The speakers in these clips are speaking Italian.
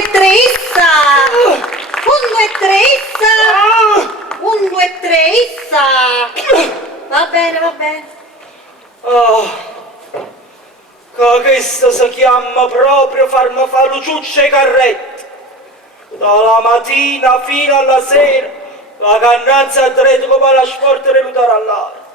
due, tre, issa! Un, due, tre, issa! Un, due, tre, issa! Va bene, va bene. Questo si chiama proprio farmi fare luciucce e carrette. Dalla mattina fino alla sera, la cannanza a dritto come la sporta e l'utare all'aria.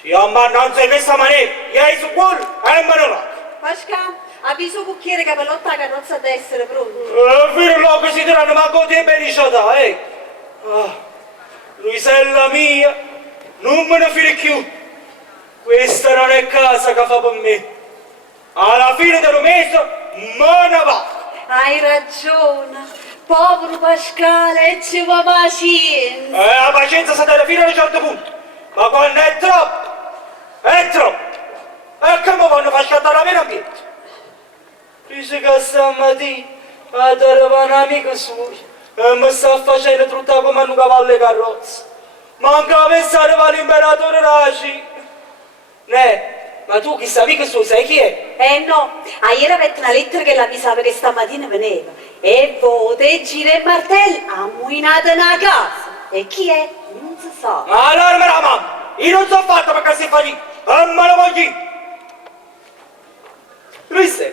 Si ammannanza in questa maniera, ieri su quello e me ne vado. Pasca, avviso cucchiere che per lotta la carrozza deve essere pronta. Vero no, che si diranno, ma con te belicciata, Luisella mia, non me ne fili più. Questa non è casa che fa per me. Alla fine del mese me ne va. Hai ragione, povero Pasquale, ci va pazienza. La pazienza sta alla fine a un certo punto, ma quando è troppo, è troppo. E come vanno a scattare la mia ambiente? Dice che stamattina arriva un amico suo e mi sta facendo tutta come un cavallo di carrozza. Manca avesse arrivato l'imperatore Raci. Ma tu chi amico suo sai chi è? No, ieri avete una lettera che l'avvisava che stamattina veniva. E vote, gira e martello, ammuinate nella casa. E chi è? Non si sa. Ma allora me la mamma, io non so fatto perché si fa lì, e me lo voglio. Luisa,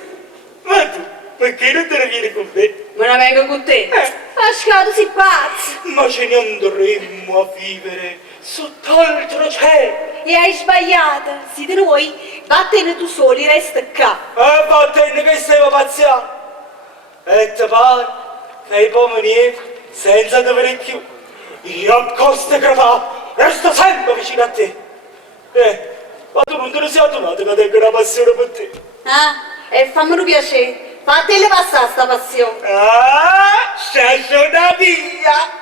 ma tu, perché non te ne vieni con me? Me ne vengo con te. Pasquale, tu sei pazzo. Ma ce ne andremmo a vivere sott'altro cielo. E hai sbagliato. Siete noi, vattene tu soli, resta qua. E vattene che stiamo pazziando. E ti pare che i pomerieri, senza dover più, io a coste crepate, resto sempre vicino a te. Ma tu non te ne sei addonato che tengo una passione per te. E fammelo piacere. Fatele passare sta passione. Sei una via.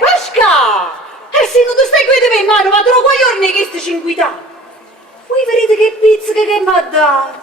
Pasquale. E se non ti stai guidando in mano, ma te lo guagliorni che sti cinquità. Voi vedete che pizzica che mi ha dato.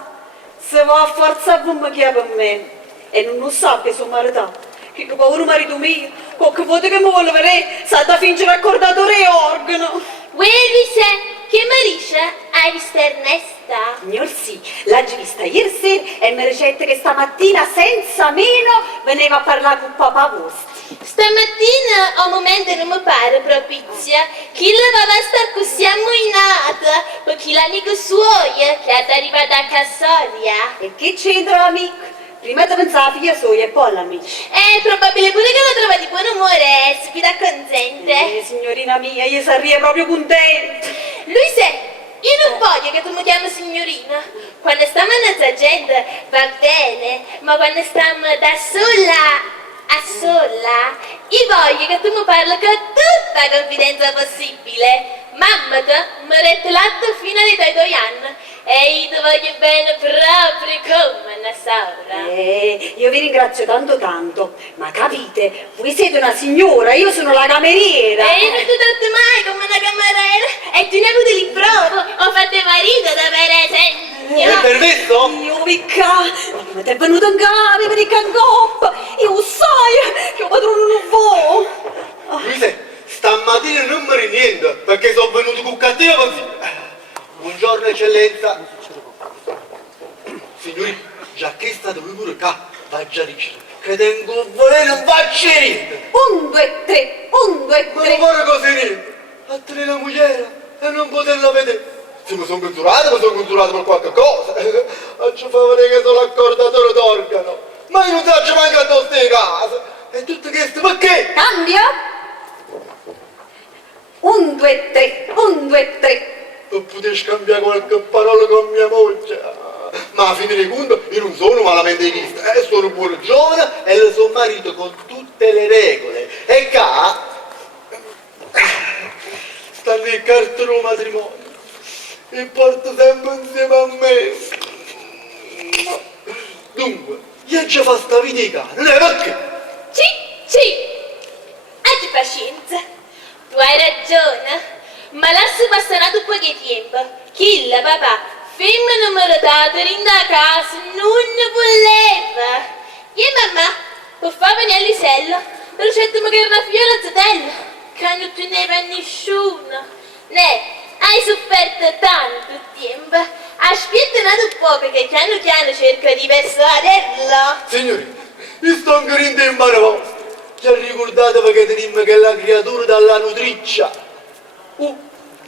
Se va a forza bomba che ha per me. E non lo sa che sono maritato. Che povero marito mio, qualche volta che mi vuole vedere, sa da fingere accordatore e organo. Uè, Luisa, che marisce? Hai visto Ernesta? Signor sì, l'ha vista ieri sera e mi ricette che stamattina senza meno veniva a parlare con papà vostro. Stamattina a un momento non mi pare propizia chi la va a star così ammuinata perché l'amico suo che è arrivato a Cassoria. E che c'entra l'amico? Prima ti pensava figlia sua e poi all'amico. È probabile pure che lo trova di buon umore e si fida consente. Signorina mia, io sarei proprio contenta. Luisa, io non voglio che tu mi chiami signorina. Quando stiamo in gente va bene, ma quando stiamo da sola a sola, io voglio che tu mi parli con tutta la confidenza possibile. Mamma mi ha detto l'atto fino ai tuoi 2 anni e io ti voglio bene proprio come una sorella. Io vi ringrazio tanto, ma capite, voi siete una signora, io sono la cameriera. E io non ti tratto mai come una cameriera e tu ne hai avuto il provo, ho fatto marito da per esempio. È permesso? Io picca, ma ti è venuto in capo per il cangoppo, io sai che ho padrone non vuoi. Luisa, stamattina non mi rieniendo perché sono venuto con cattivo consiglio. Buongiorno eccellenza. Signori, già che state voi pure qua, va già dicere che tengo a volere non faccio niente. 1, 2, 3, 1, 2, Ma 3. non fare così niente. A tenere la moglie e non poterla vedere. Se mi sono congiurato per qualche cosa. Faccio favore che sono l'accordatore d'organo. Ma io non faccio manco a queste case. E tutto questo perché? Cambia. 1, 2, 3, 1, 2, 3. Non potevo scambiare qualche parola con mia moglie. Ma a fine dei conti io non sono malamente visto, sono pure giovane e le sono marito con tutte le regole. E qua stanno le carte del matrimonio e porto sempre insieme a me. Dunque, io già fa sta vita di cane, non è perché? Sì, abbi pazienza, tu hai ragione, ma lascia passare un po' di tempo, chilla papà. Femmina maritata in da casa non voleva. E mamma, per far venire all'isello, ricetta che era figlio la zitella, che non teneva nessuno. Hai sofferto tanto tempo, aspetta un po' che piano piano cerca di persuaderlo. Signori, io sto gridando in mano vostra. Già ricordatevi che teniamo che la creatura dalla nutriccia.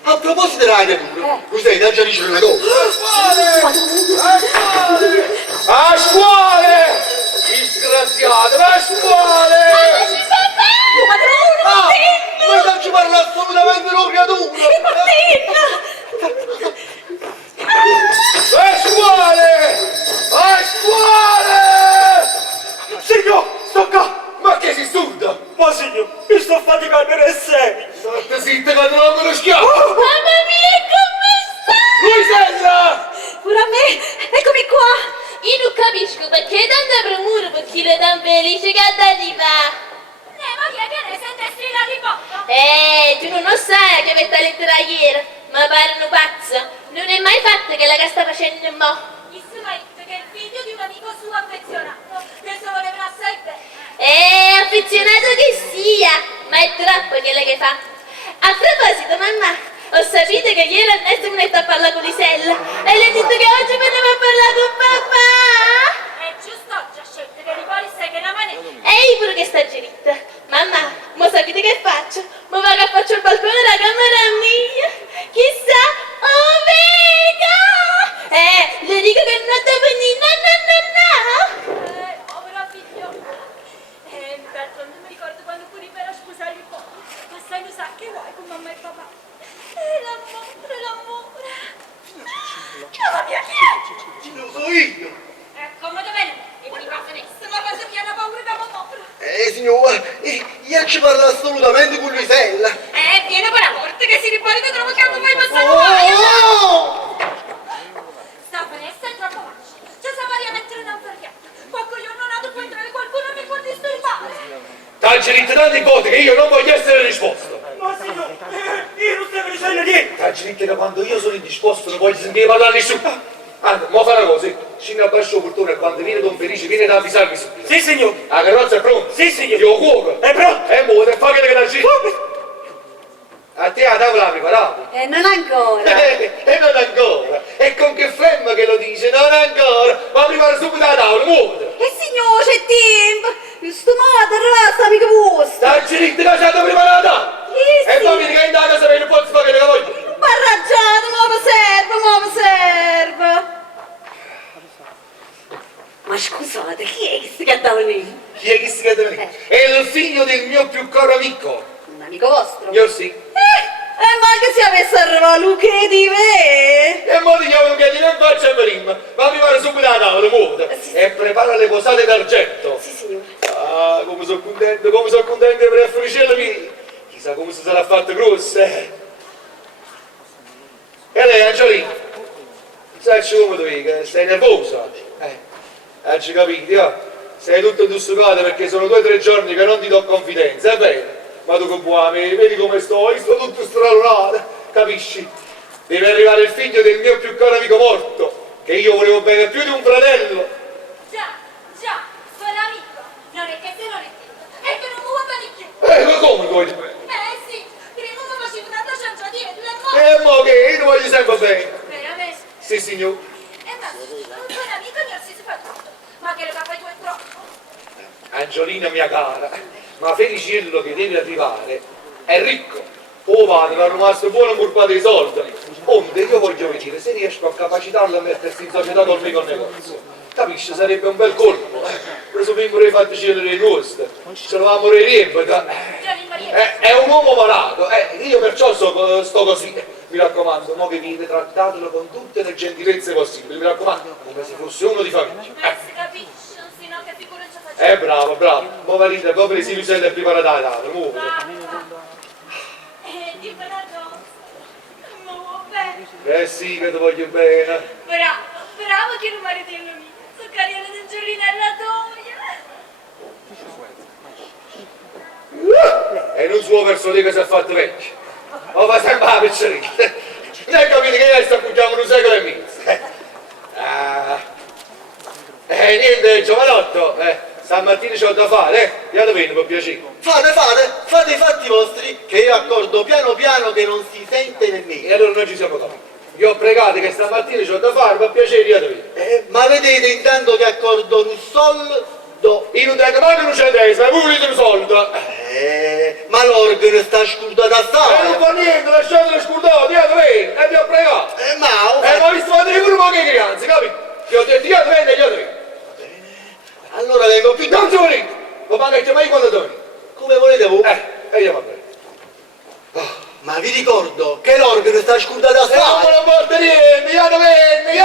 A proposito della creatura, lui sei da già ricevere una cosa. A scuole! Disgraziato, a scuole! Ma non ci parla assolutamente una creatura! A scuole! A scuole! Signor, sto qua! Ma che si studa? Ma signor, mi sto faticando nel serio! State zitta che non me lo schiaffo! Mamma mia, come sta? Luisella! Pure a me, eccomi qua. Io non capisco perché tanta premura per chi le dà felice che arriva. Ma chi è che ne sente strilla di bocca? Tu non lo sai che avete lettera ieri, ma pare un pazzo. Non è mai fatto che la che sta facendo mo'. Gli sumaite che è il figlio di un amico suo affezionato, che se voleva assai bene. Affezionato che sia, ma è troppo quello che fa. A proposito, mamma, ho saputo che ieri Ernesto mi ha detto a parlare con Lisella e le ha detto che oggi me ne va a parlare con papà. È giusto oggi ha scelto che ripari sai che la manetta. E io pure che sta dritta. Mamma, ma sapete che faccio? Ma va che faccio il balcone della camera mia. Chissà, oh venga! Le dico che non devo venire, no. Povero figlio. Berto, non mi ricordo quando pure per scusare un po'. Ma sai lo sa che vuoi con mamma e papà? L'amore. Chiama mia chi è? Lo so io! Comodo bene. E mi fa finissimo, ma quando mi hanno paura da mamma. Signore, io ci parlo assolutamente con Luisella! Viene per la morte che si ripari che trovo che non vuoi passare mai. Oh! Sta finestra è troppo basso. Ci siamo a mettere una ferriata. Qualcuno non ha dopo entrare, qualcuno mi può disturbare. Tangerite tanti volte che io non voglio essere risposto. Ma signor, io non stiamo dicendo niente. Tangerite da quando io sono indisposto non voglio sentire parlare nessuno. Anzi, mo fa una cosa, scende a basso portone e quando viene Don Felice viene ad avvisarmi subito. Sì, signor. La carrozza è pronta? Sì, signor. Io cuoco. È pronto. E mo, te fa che la gira. A te la tavola la preparata? Non ancora. E non ancora. E con che flemma che lo dice? Non ancora. Ma prepara subito la tavola, muovete. Signore, c'è tempo. Giusto modo, rasta, amica vostra. Tangerite, lasciate preparare la tavola. E poi mi dica in casa se non posso fare che la voglio. Barraggiato, ma mi serve. Ma scusate, chi è che si cantava lì? Chi è che si chiede lì? È il figlio del mio più caro amico. Un amico vostro? Io sì. Ma che si avesse arrivato Luca di me? E mo ti chiamano che non faccia prima. Ma mi pare subito la tavola, muovete. E prepara le posate d'argento. Sì, signore. Ah, come sono contento per il friciello mio. Chissà come si sarà fatto grossa. E lei, Angiolina? Sai come tu dica? Stai nervosa? Hai capito, sei tutto indussucato perché sono 2 o 3 giorni che non ti do confidenza, è vero? Ma tu che vuoi, vedi come sto? Io sto tutto stralunato, capisci? Deve arrivare il figlio del mio più caro amico morto, che io volevo bene più di un fratello. Già, quell'amico. Non è che se non è detto. È che non mi vuoi bene più. Ma come vuoi bene? Sì, prima mi facevo tanta ciancia dietro e mo'. E mo che io ti voglio sempre bene. Veramente? Sì, signor. Ma un buon amico non si fa tutto. Ma che lo fai tu è troppo. Angiolina mia cara, ma Feliciello che deve arrivare è ricco. Oh vado, mi è rimasto buono curvato i soldi. Onde io voglio vedere se riesco a capacitarlo a mettersi in società col mio negozio. Capisci? Sarebbe un bel colpo. Presumiamo che fatti scegliere i nostri. Ce lo morirebbe. È un uomo malato. Io perciò sto così. Mi raccomando, mo che viene trattatelo con tutte le gentilezze possibili. Mi raccomando, come se fosse uno di famiglia. Si capisce, se no che figura ci facciamo. Bravo. Mo marito, poi presi Luisella e preparata la tavola. Muovete. Dimmi una cosa. Ma vuoi bene? Sì, che ti voglio bene. Bravo che non maritello mio. Sono carriera del giorninella toia. E non suo verso lì che si è fatto vecchio. Ma fa sempre la piccerina. Non hai capito che io sto cucchiamo un secolo e mezzo. Niente, giovanotto. Stamattina c'ho da fare, io lo vengo per piacere. Fate i fatti vostri, che io accordo piano piano che non si sente nemmeno. E allora noi ci siamo capiti. Io ho pregato che stamattina c'ho da fare, per piacere io lo vengo. Ma vedete intanto che accordo un sol, do, io non tengo manco un centesimo, pure un soldo. Ma l'organo sta scurdato assai. Non fa niente, lasciatelo scordato, dietro vieni, e vi ho pregato. Ma visto fate il gruppo che crianze, capito? Ti ho detto, dietro vieni. Allora vengo più Non si volete, ma pagate mai quando torni. come volete voi. E io va bene. Ma vi ricordo che l'organo sta scurdato E non me assai. lo porta niente, dietro vieni. Ti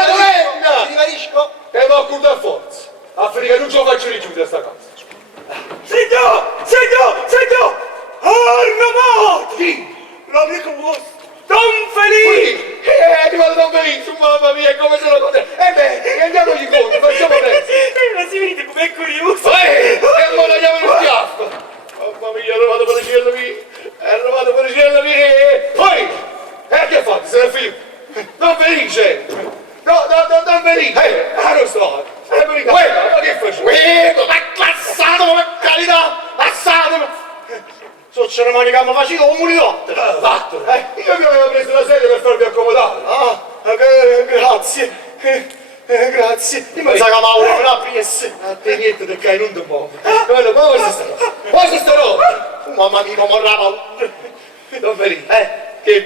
rivarisco? E va a curare a forza. A finire che non ce lo faccio richiudere sta casa. Sento! Armati! L'amico vostro, Don Felice! È arrivato Don Felice, mamma mia, come se lo conosce. Beh, andiamogli incontro, facciamo presto. Ma si vedete com'è curioso! E ora andiamo in schiaffo. Mamma mia, è arrivato per il cielo mio. Poi, che fate? Se ne figlio? Don Felice! No, Don Felice! Non sto! È venuto! Ma che faccio? Ma classato, per carità! Passate! Sono cerimonie che mi facevo un mulinotte. Fatto! Io vi avevo preso la sedia per farvi accomodare. Grazie. Grazie. Io mi sa che Mauro me l'ha preso. A te niente perché non ti muovi. Guarda, ma cosa sta roba? Mamma mia, come morrava. Don Felice! Che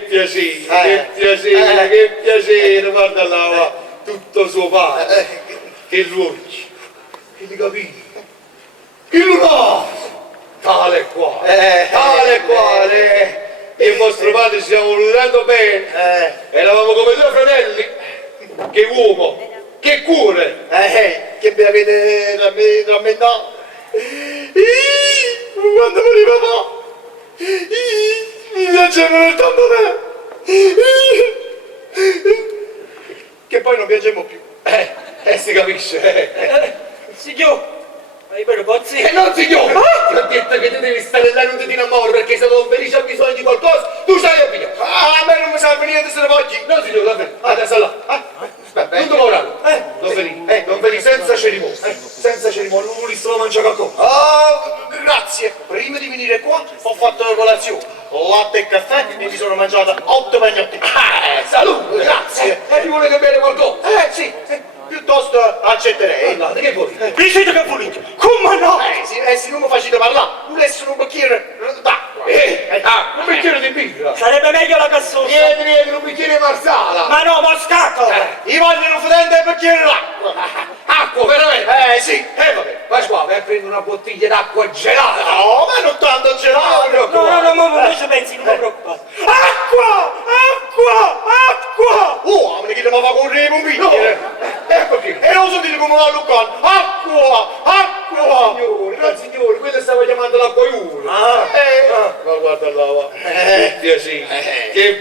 piacere, guarda là, va. Tutto suo padre. Che luci, che li capì, che lunato, tale quale. Io e vostro padre ci siamo voluti tanto bene, eravamo come due fratelli, che uomo, che cuore. Che mi avete rammentato. Quando veniva papà, mi piacevano nel tamburello. Che poi non piacevamo più. Si capisce. Signor, ma io per pozzi? Non signore, ti ho detto che tu devi stare là e non ti innamori, perché se Don Felice ha bisogno di qualcosa, tu stai a via. A me non mi serve niente se ne voglio. No signore, davvero, adesso là. Non ti muoveranno. Don Felice, senza cerimonia, non volessi mangiare qualcosa. Grazie. Prima di venire qua ho fatto la colazione. Latte e caffè e mi sono mangiata 8 pagnotti. Salute, grazie. E ti volete bere qualcosa? Sì. Piuttosto accetterei. Andate, che vuoi? Vi siete che volete? Come no? Se non mi facete parlare, volessi un bicchiere d'acqua. Un bicchiere di birra. Sarebbe meglio la cassosa. Niente, un bicchiere di marsala. Ma no, moscato! Io voglio un fedente bicchiere d'acqua. Acqua, veramente? Sì. Vabbè, vai qua, vai a prendere una bottiglia d'acqua gelata. No, ma non tanto gelato. No, ma ci pensi, non mi preoccupate. Acqua! Oh, ma che mi fa correre un bicchiere? Ecco qui. E non so dire come va Lucano. Acqua! Signore, quello stava chiamando l'acqua iura. Ma guarda là, va. Che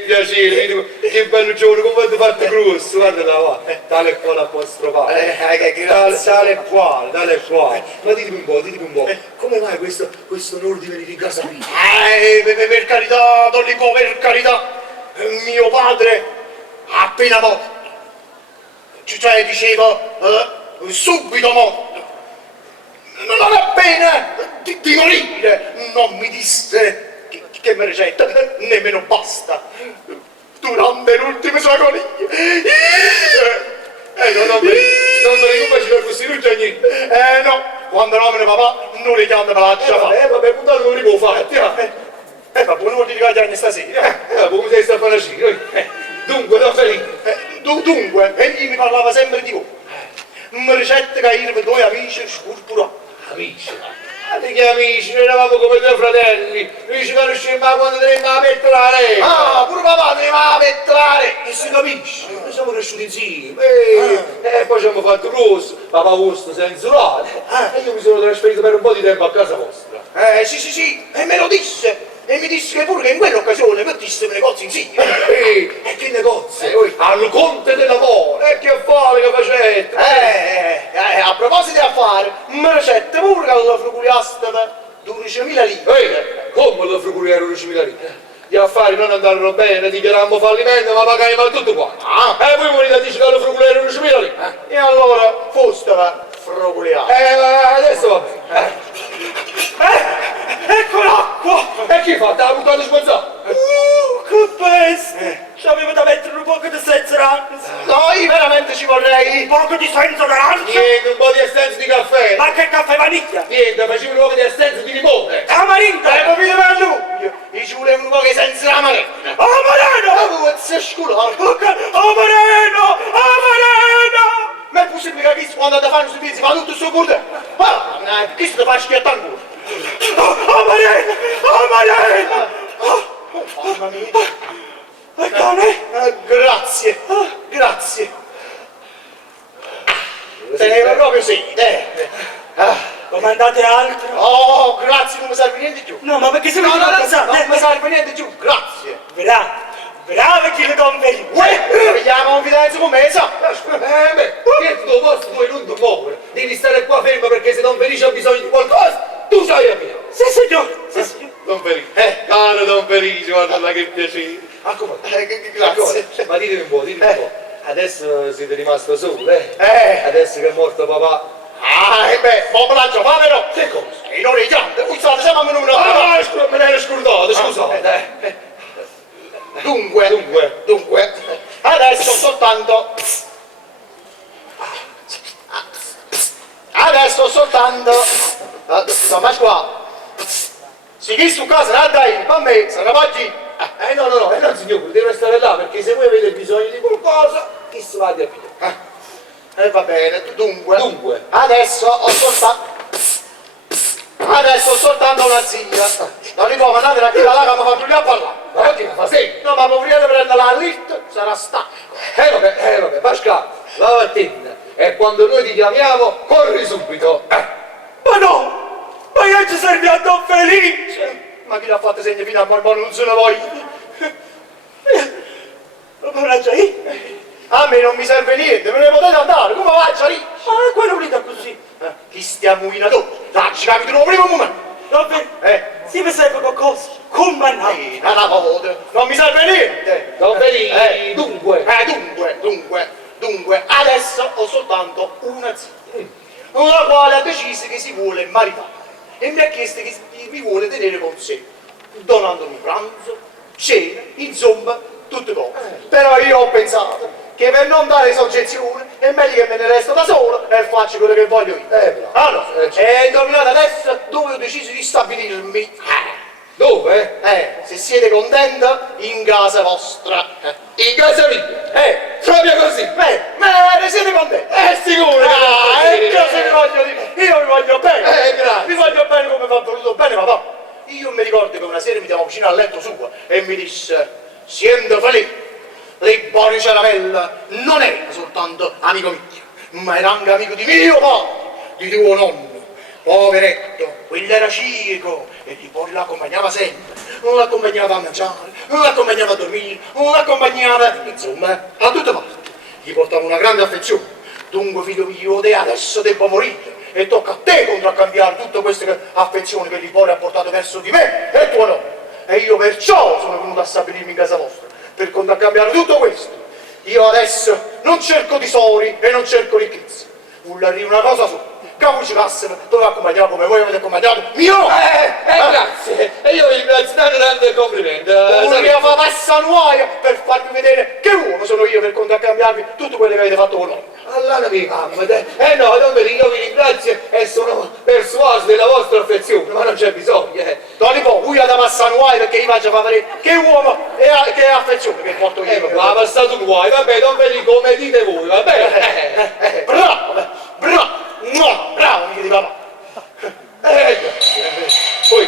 piacere, che bello giorno, come avete fatto grosso, guarda là, va. Tale quale a vostro padre. Tale quale. Ma ditemi un po', come mai questo onore di venire in casa mia? Per carità, Don Lico, per carità. Mio padre appena morto. Cioè dicevo, subito morto. Non appena di morire, non mi disse che me ricetta, nemmeno basta. Durante l'ultima sua agonia. Non me come ci per questi ruggini. No, quando nomina papà non li chiama per la già. Vabbè, puntato non li può fare, Ma pure vuol dire che anni stasera. come sei stato a fare così? Dunque, Don Felice. Dunque, egli mi parlava sempre di voi. Mi ricette che io per due amici scorporati. Amici? Che amici, noi eravamo come due fratelli, noi ci conoscemmo quando tenevamo a mettere. Pure papà teneva a mettere. E si capisce, noi siamo cresciuti insieme, e poi ci abbiamo fatto rosso, papà vostro censurato, e io mi sono trasferito per un po' di tempo a casa vostra. Sì, e me lo disse. E mi disse che pure che in quell'occasione mettissimo i negozi insieme. E che negozi? Al Conte dell'Amore, e che affari che facete? A proposito di affari, mi ricette pure che la fruguliasta da 12.000 lire. Come la fruguria era 12.000 lire? Gli affari non andarono bene, dichiarammo fallimento, ma pagai mal tutto qua. E voi volete dire che la frugulia era 12.000 lire? E allora, fostava fruguliasta. Adesso va bene. Ecco l'acqua! E chi fa? Te l'ha buttato sguazzato? Che bestia! Ci avevo da mettere un poco di senso d'ansia. No, io veramente ci vorrei. Un poco di senso d'ansia? Niente, un po' di essenza di caffè. Ma che caffè vaniglia? Niente, facevo un po' di essenza di limone. Amarinda! Capito per lui? Io ci volevo un po' che senza la maretta. Amareno! Ma sei sculato? Amareno! Amareno! Ma è possibile che chi quando andate a fare un servizio fa tutto il suo corte? Ma chi se ne fa schiattare ancora? Amareno! Amareno! Mamma mia. E cane? Grazie, grazie. Teneva proprio sede. Comandate altro? Oh, grazie, non mi serve niente più. No, ma perché se no No, non non pensate? mi serve niente più, grazie. Bravo! Bravo chi le conveni! Vogliamo confidenza con me, sa? Beh, che tu posto puoi non ti muovere. Devi stare qua fermo perché se Don Felice ha bisogno di qualcosa, tu sai a mio. Sì, signore! Sì, signore! Don Felice, caro Don Felice, guarda là che piacere. Grazie. Ma ditemi un po', ditemi un po'. Adesso siete rimasto solo, eh? Eh. Adesso che è morto papà. Buon braccio, fa però. Che cosa? E non è grande, voi state sempre a me numero. Me ne ero scordato, scusate. Dunque, adesso soltanto. Insomma, qua. Si chi su casa, la dai, ma me, sarà oggi. No, signore, deve stare là perché se voi avete bisogno di qualcosa, chi se va a pigliare? Va bene, dunque. Dunque. Adesso ho soltanto una zia. Non li può mandare da chi la là che mi fa più a parlare. Ma oggi la fa sempre. No, ma povrete prendere la lift, sarà stanco. Vabbè, Pascal, la mattina. E quando noi ti chiamiamo, corri subito. Ma no! Ma io ci serve a Don Felice! Ma chi l'ha fatto segno fino a mormone non se ne voglia? Lo mannaggia io! A me non mi serve niente, me ne potete andare, come faccio lì? Ma quello volete così? Chi stiamo in addosso? Dacci capito il primo momento. Don Felice! Si mi serve qualcosa? Come no? Una volta, non mi serve niente. Don Felice, Dunque, adesso ho soltanto una zia, la quale ha deciso che si vuole maritare e mi ha chiesto che mi vuole tenere con sé, donandomi pranzo, cena, insomma, tutte cose. Però io ho pensato che per non dare soggezione è meglio che me ne resto da solo e faccio quello che voglio io. Bravo. Allora, e indovinate adesso dove ho deciso di stabilirmi? Dove? Se siete contenti, in casa vostra. In casa mia. Proprio così. Ma ne siete contenti? Sicuro. Cosa vi voglio dire? Io vi voglio bene. Grazie. Vi voglio bene come mi ha voluto bene papà. Io mi ricordo che una sera mi chiamavo vicino al letto suo e mi disse: Siendo felice, lei buoni caramella non era soltanto amico mio, ma era anche amico di mio padre, di tuo nonno. Poveretto, quello era cieco e di poi l'accompagnava sempre, l'accompagnava a mangiare, l'accompagnava a dormire, l'accompagnava, insomma, a tutte parti. Gli portava una grande affezione. Dunque, figlio mio, te adesso devo morire e tocca a te contraccambiare tutte queste affezioni che Lipore ha portato verso di me e tuo nonno. E io perciò sono venuto a stabilirmi in casa vostra, per contraccambiare tutto questo. Io adesso non cerco tesori e non cerco ricchezza. Voglio dire una cosa sola. Capo ci passano, dove accompagnare come voi avete accompagnato mio! Grazie. E io vi ringrazio tanto complimento. Volevo fare passanuaia per farvi vedere che uomo sono io per contraccambiarvi tutto quello che avete fatto con noi. Allora mi mamma. No, Don Felice, io vi ringrazio e sono persuaso della vostra affezione, ma non c'è bisogno. Doni po', voi da passanuaia perché io faccio fare vedere che uomo e che affezione che porto io. Ma passato guai, vabbè, Don Felice, come dite voi, va bene? Bravo, mi di papà. Grazie. Poi,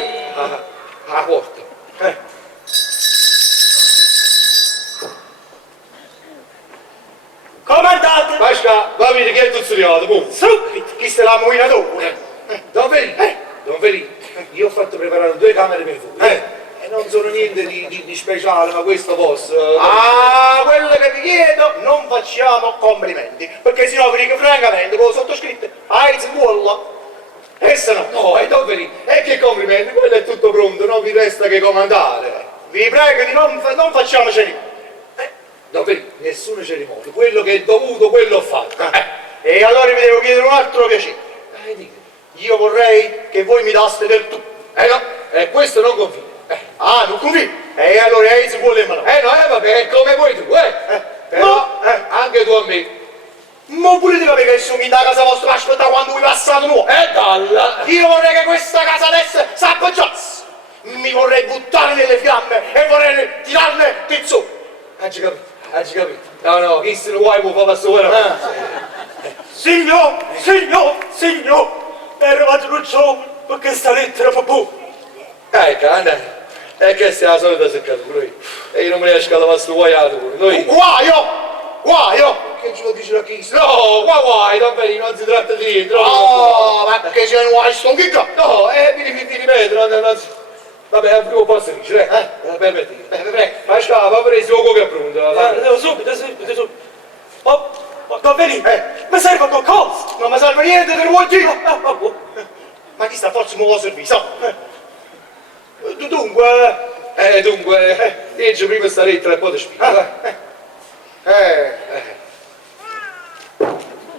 a porta. Comandate! Pasca, va a vedere che è tutto studiato, boh. Subito! Chi sta la moina dopo? Don Felice, io ho fatto preparare 2 camere per voi. E non sono niente di speciale, ma questo posso. Quello che vi chiedo non facciamo complimenti, perché sennò vi dico francamente, con sottoscritto, buolla. E se no, Don Felice, e che complimenti, quello è tutto pronto, non vi resta che comandare. vi prego di non facciamo cerimonie. Don Felice, nessuna cerimonia, quello che è dovuto, quello ho fatto. E allora vi devo chiedere un altro piacere. Io vorrei che voi mi daste del tu. No, questo non confino. Ah, non conviene. E allora si vuole mano. No, vabbè, è come vuoi tu, Però, anche tu a me. Ma pure di capire che sono in da casa vostra per aspettare quando vi passate nuovo. Dalla! Io vorrei che questa casa adesso si appoggiasse. Mi vorrei buttare nelle fiamme e vorrei tirarne pezzoni. Hai capito? No, chi se lo vuoi può fare solo. Signor, è arrivato un giorno per questa lettera, papà. Canna. E che sia la solita seccatura. E io non me ne esco alla vostra guaiato pure. Noi... Guaio! Che ce lo dice la chista? No, guai, davvero, non si tratta di niente. Oh, ma che c'è un guai sto chicca? No, mi rimetto, non si... Vabbè, al primo posto dice, permetti. Prego. Ma va preso il che è pronto. Subito. Ma venite, mi serve qualcosa. Non mi serve niente, te lo vuoi dire? Ma chi sta forse mi vuole servire, so? Dunque, leggi prima sta lettera e poi ti spiego.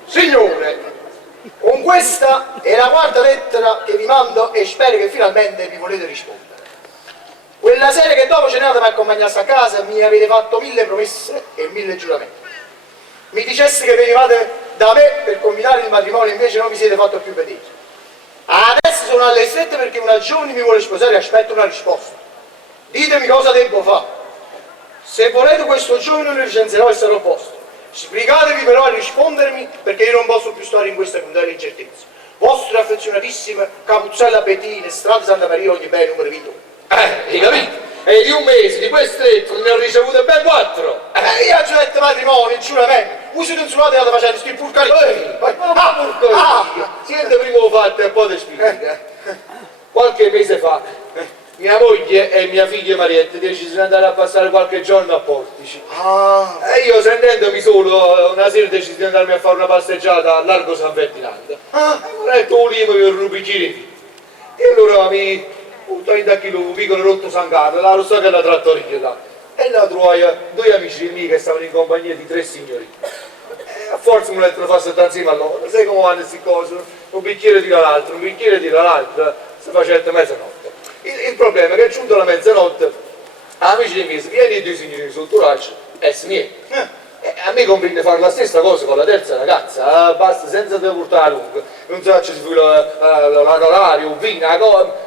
Signore, con questa è la quarta lettera che vi mando e spero che finalmente mi volete rispondere. Quella sera che dopo cenate mi accompagnasse a casa mi avete fatto 1000 promesse e 1000 giuramenti. Mi diceste che venivate da me per combinare il matrimonio, invece non vi siete fatto più vedere. Adesso sono alle strette perché una giovane mi vuole sposare e aspetto una risposta. Ditemi cosa devo fare. Se volete questo giovane lo licenzierò e sarò a posto. Sbrigatevi però a rispondermi perché io non posso più stare in questa crudele incertezza. Vostra affezionatissima Capuzzella Bettini, strada Santa Maria, ogni bene, numero 22. Hai capito? E di un mese di queste lettere ne ho ricevute ben 4. Io ho già detto matrimonio, il giuramento. Voi siete insulati e state facendo sti purcari. Siete primo fatto e poi ti spiego. Qualche mese fa, mia moglie e mia figlia Marietta decisero di andare a passare qualche giorno a Portici. E io sentendomi solo, una sera decisi di andarmi a fare una passeggiata al largo San Ferdinando. Ho letto un libro per un bicchiere. E allora mi buttai in tacchino un piccolo rotto sangato, la rossa che la trattoria là. E là trovai 2 amici miei che stavano in compagnia di 3 signori. E a forza mi letto fare stare insieme a loro. Sai come vanno queste cose? Un bicchiere tira l'altro, si faceva mezzanotte. Il problema è che giunto la mezzanotte, amici dei miei, vieni i 2 signori sul turaccio e si niente. A me conviene fare la stessa cosa con la terza ragazza, basta senza te portare a lungo. Non so se si fu l'orario, un vino,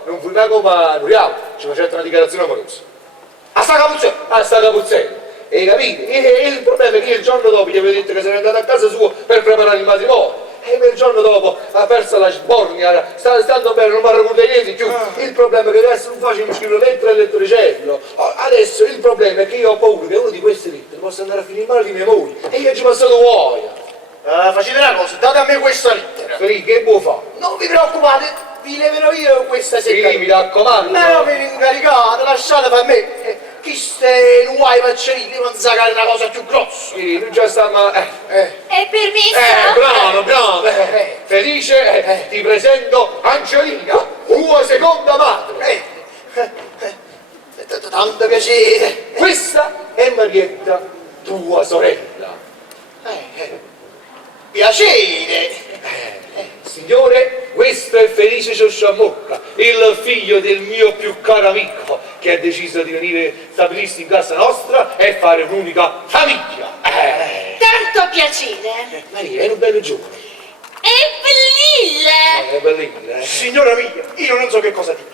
non fu una come Nuriao, ci faceva una dichiarazione amorosa. A sta capuzzella. E capite? E il problema è che il giorno dopo gli avevo detto che se n'è andato a casa sua per preparare il matrimonio. E il giorno dopo ha perso la sbornia, stando bene, non mi ricordo niente più. Il problema è che adesso non faccio scrivere lettere e lettricello. Adesso il problema è che io ho paura che uno di queste lettere possa andare a finire male di mia moglie. E io ci ho passato vuoia. Facete una cosa, date a me questa lettera. Che può fare? Non vi preoccupate, vi leverò io questa Sì, secca. mi raccomando. No, vi incaricate, lasciate per me. Chi stai in guai paccerini, non sa che è una cosa più grossa. Sì, non già stiamo... È permessa? Bravo. Felice, ti presento Angelina, tua seconda madre. Tanto piacere. Questa è Marietta, tua sorella. Piacere. Signore, questo è Felice Ciosciamocca, il figlio del mio più caro amico, che ha deciso di venire stabilirsi in casa nostra e fare un'unica famiglia. Tanto piacere. Maria, è un bello giovane. È bellilla. È bellina, Signora mia, io non so che cosa dire.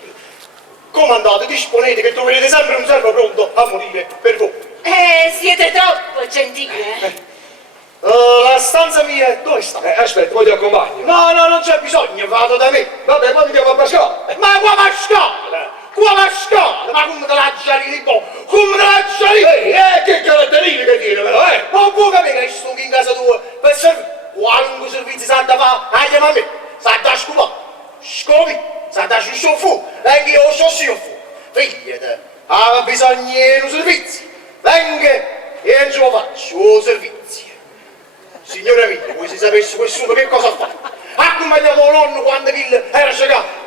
Comandate, disponete che troverete sempre un servo pronto a morire per voi. Siete troppo gentile. La stanza mia, dove sta? Aspetta, poi ti accompagno. No, non c'è bisogno, vado da me. Vabbè, poi andiamo a Pasquale. Ma qua a scuola? Ma come te la gialli boh? Come te la gialli? Che caratteristiche tiene però, Non può capire che sto in casa tua per servire. Qualunque servizio sa da fare, chiama a me. Sa da scopare. Scopi, sa da sciuffo. Venga io sciuffo. Figliate, ha bisogno di un servizio. Venga e io ce lo faccio, un servizio. Signora mia, voi se sapesse questo che cosa fa? Ha accompagnato il nonno quando era cecato.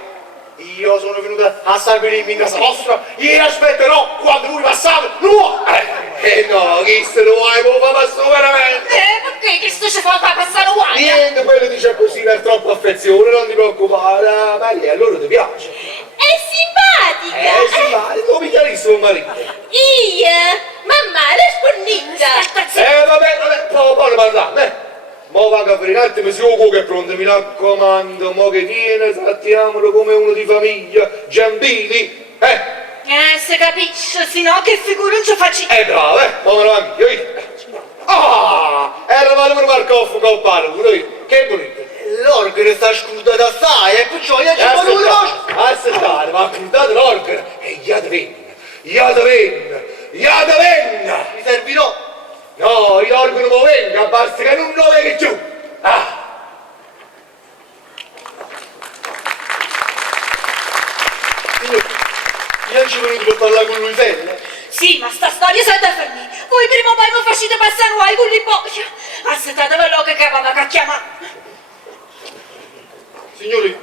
Io sono venuta a stabilirmi in casa nostra, io aspetterò quando lui passate, no! No, chi se lo vuoi, come fa passare veramente? Perché che sto ci fa passare uguale? Niente, quello dice così per troppa affezione, non ti preoccupare. Maria, a loro ti piace. È simpatica. Sì, ma è come chiarissimo marito. Io, mamma, rispondita. Vabbè, poi ne parliamo, Mo venga a vedere un attimo se Ugo che è pronto, mi raccomando, mo che viene, trattiamolo come uno di famiglia, Giambini, Si capisce, se no che figura non ci faccio. bravo, mo me lo anch'io, eravamo un Marcoff con il palo, che bonito. L'organo sta scrutando assai e perciò io ci vado un Aspettare, ma accordate l'organo e iate venga. Mi servirò. No, l'organo non venga, basta che non lo vedi più. Signore, io ci venuto per parlare con Luisella. Sì, ma sta storia sa da finire. Voi prima o poi mi facete passare guai con l'ipocchia. Aspettate quello che aveva a chiamare. Signori,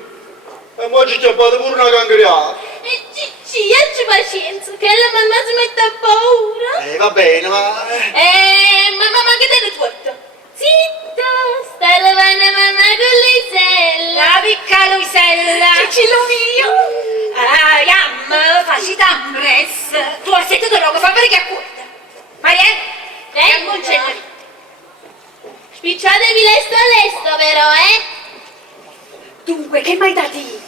mo ci chiappate pure una cangriata. E Gigi, oggi pazienza, che la mamma si mette a paura. Va bene, ma... Mamma, che te ne tutto? Zitto, sta lavando mamma con l'isella. La picca Luisella. Cicillo mio. Iam, facite ampres. Tu hai sentito che fa perché a corta. Marielle? Lei, concetto. Spicciatevi lesto, però, Dunque, che mai dati?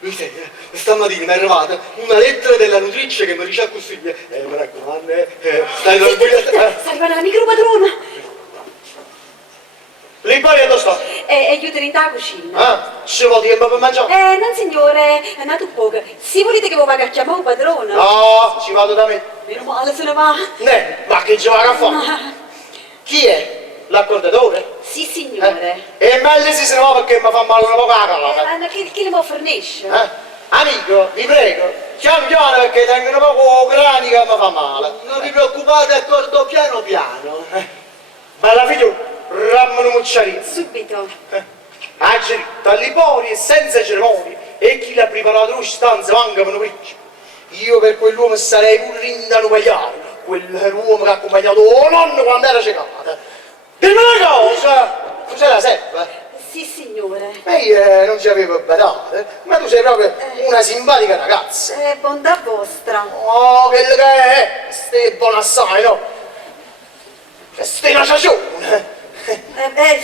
Luisella, stamattina mi è arrivata una lettera della nutrice che mi dice così. Mi raccomando, stai tranquilla. Salva la micropadrona. Lì poi dove sta? E aiutare in da cucina. Ci vuole tempo per mangiare? Non signore, è andato un poco. Se volete che vi vada a chiamare un padrone? No, ci vado da me. Meno male se ne va. Ma che ci va a fare? Chi è? L'accordatore? Sì, signore. E meglio se ne va perché mi fa male una poca calata. Chi le fornisce? Amico, vi prego, piano perché tengono poco crani che mi fa male. Non vi preoccupate, accordo piano piano. Bella figlio, rammano mucciarino. Subito. Agiri, dall'ipori e senza cerimonie. E chi l'ha preparato in stanza mancano principi. Io per quell'uomo sarei pure rindato pagliare. Quell'uomo che ha accompagnato il nonno quando era cecata. Dimmi una cosa, tu sei la serva? Sì, signore. Io non ci avevo badate, ma tu sei proprio una simpatica ragazza. È bontà vostra. Oh, quello che è, stai buono assai, no? Stai una stagione.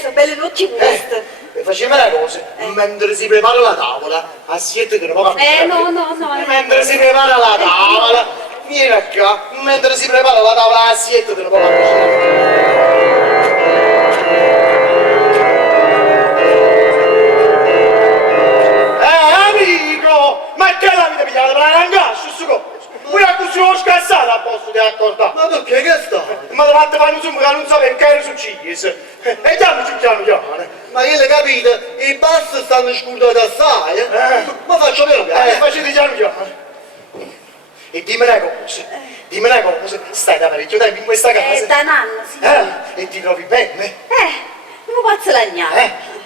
Sono belle notti queste. Facciamo una cosa, mentre si prepara la tavola, assiete che non può capire. No. Mentre si prepara la tavola, vieni qua, mentre si prepara la tavola, assiete che non può capire. Amico, ma che la vita pigliata per la rangascia, su coso? Pure così ho scassato a posto di accordare. Ma perché che sta? Ma ti fate fare un zoom che non sapevo che ero successo. E dammi piano. Ma io le capite, i bassi stanno scurdati assai, Ma faccio piano piano. Facete piano. E dimmi una cosa, stai da parecchio tempo in questa casa? Da un anno, signore. E ti trovi bene? Non posso lagnare.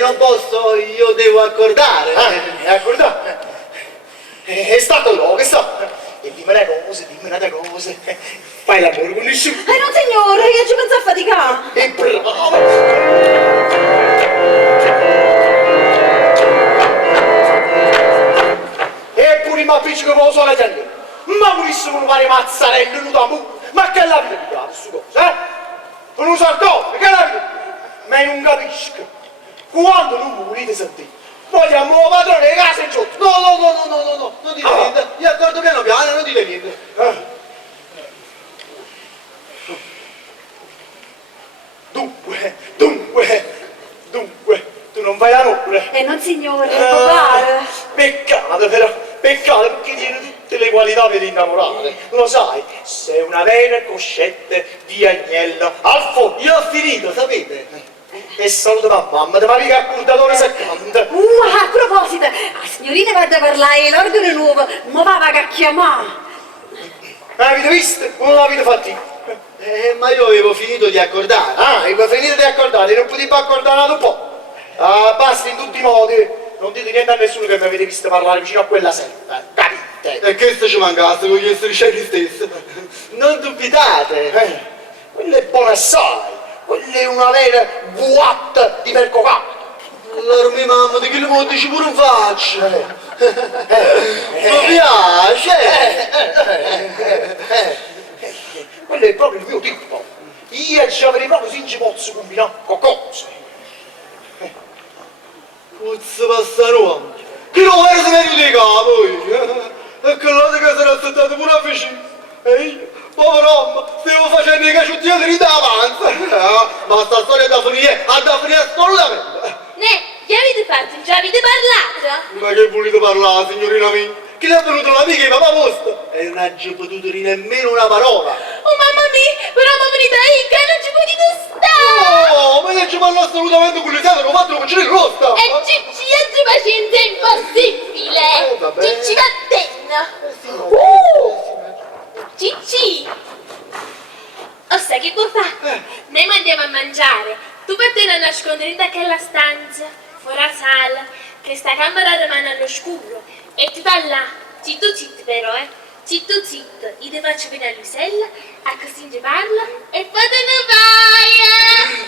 Non posso, io devo accordare. Accordate? È stato loro, che sta? E dimmi una cosa, fai l'amore con nessuno. Non signore, io ci penso a faticare. E bravo! Eppure mi appiccico con la sola gente. Ma volessimo fare mazzarello, non da mu. Ma che la vita pigliata, su cosa, Non so cosa, che la vita? Ma non capisco. Quando non volete sentire, vogliamo un padrone di casa in giotto. No, non dite niente. Io accordo piano piano, non dite niente. Dunque, tu non vai l'amore. Non signore, papà. Peccato perché tieni tutte le qualità per innamorare. Lo sai, sei una vera coscetta di agnello. Alfo, Io ho finito, sapete? e saluta mamma, ti pare che accordatore seccante. A proposito, la signorina va a parlare l'ordine nuovo, ma va a chiamare. L'avete visto? Non l'avete fatto? Ma io avevo finito di accordare. Avevo finito di accordare, non potevo accordare un po'. Basta in tutti i modi, non dite niente a nessuno che mi avete visto parlare vicino a quella serva, capite? E questo ci mancasse con gli strisciati stessi. Non dubitate. Quello è buono assai, quella è una vera boatta di percocato. Allora mia mamma, di chi lo mo dici pure in faccia. Mi piace. Quello è proprio il mio tipo. Io ci avrei proprio se ci posso combinare qualcosa. Puzza passano. Che non è se ne ridica voi. E che l'altro che sarà stato pure a vicino. E io, povero, stiamo facendo i cacciuttieri davanti. Ma sta storia è da finire assolutamente. Ne, che avete fatto? Già avete parlato? Ma che volete parlare, signorina mia? Chi le è venuto l'amica di papà vostro? E non ci potuto dire nemmeno una parola. Oh mamma mia, però ma venite Ica, non ci potete stare! No, ma che ci parla assolutamente con le sette, non fatto con il rosta. E Cicci, oggi pazienza è impossibile! vabbè. Cicci va dentro! Cicci! Oh, sai che vuoi fare? Noi mandiamo a mangiare. Tu vattene a nascondere in quella stanza, fuori la sala, che sta camera rimane all'oscuro. E ti va là, zitto zitto però, zitto zitto. Io ti faccio venire a Luisella, a così ci parla e poi te ne vai!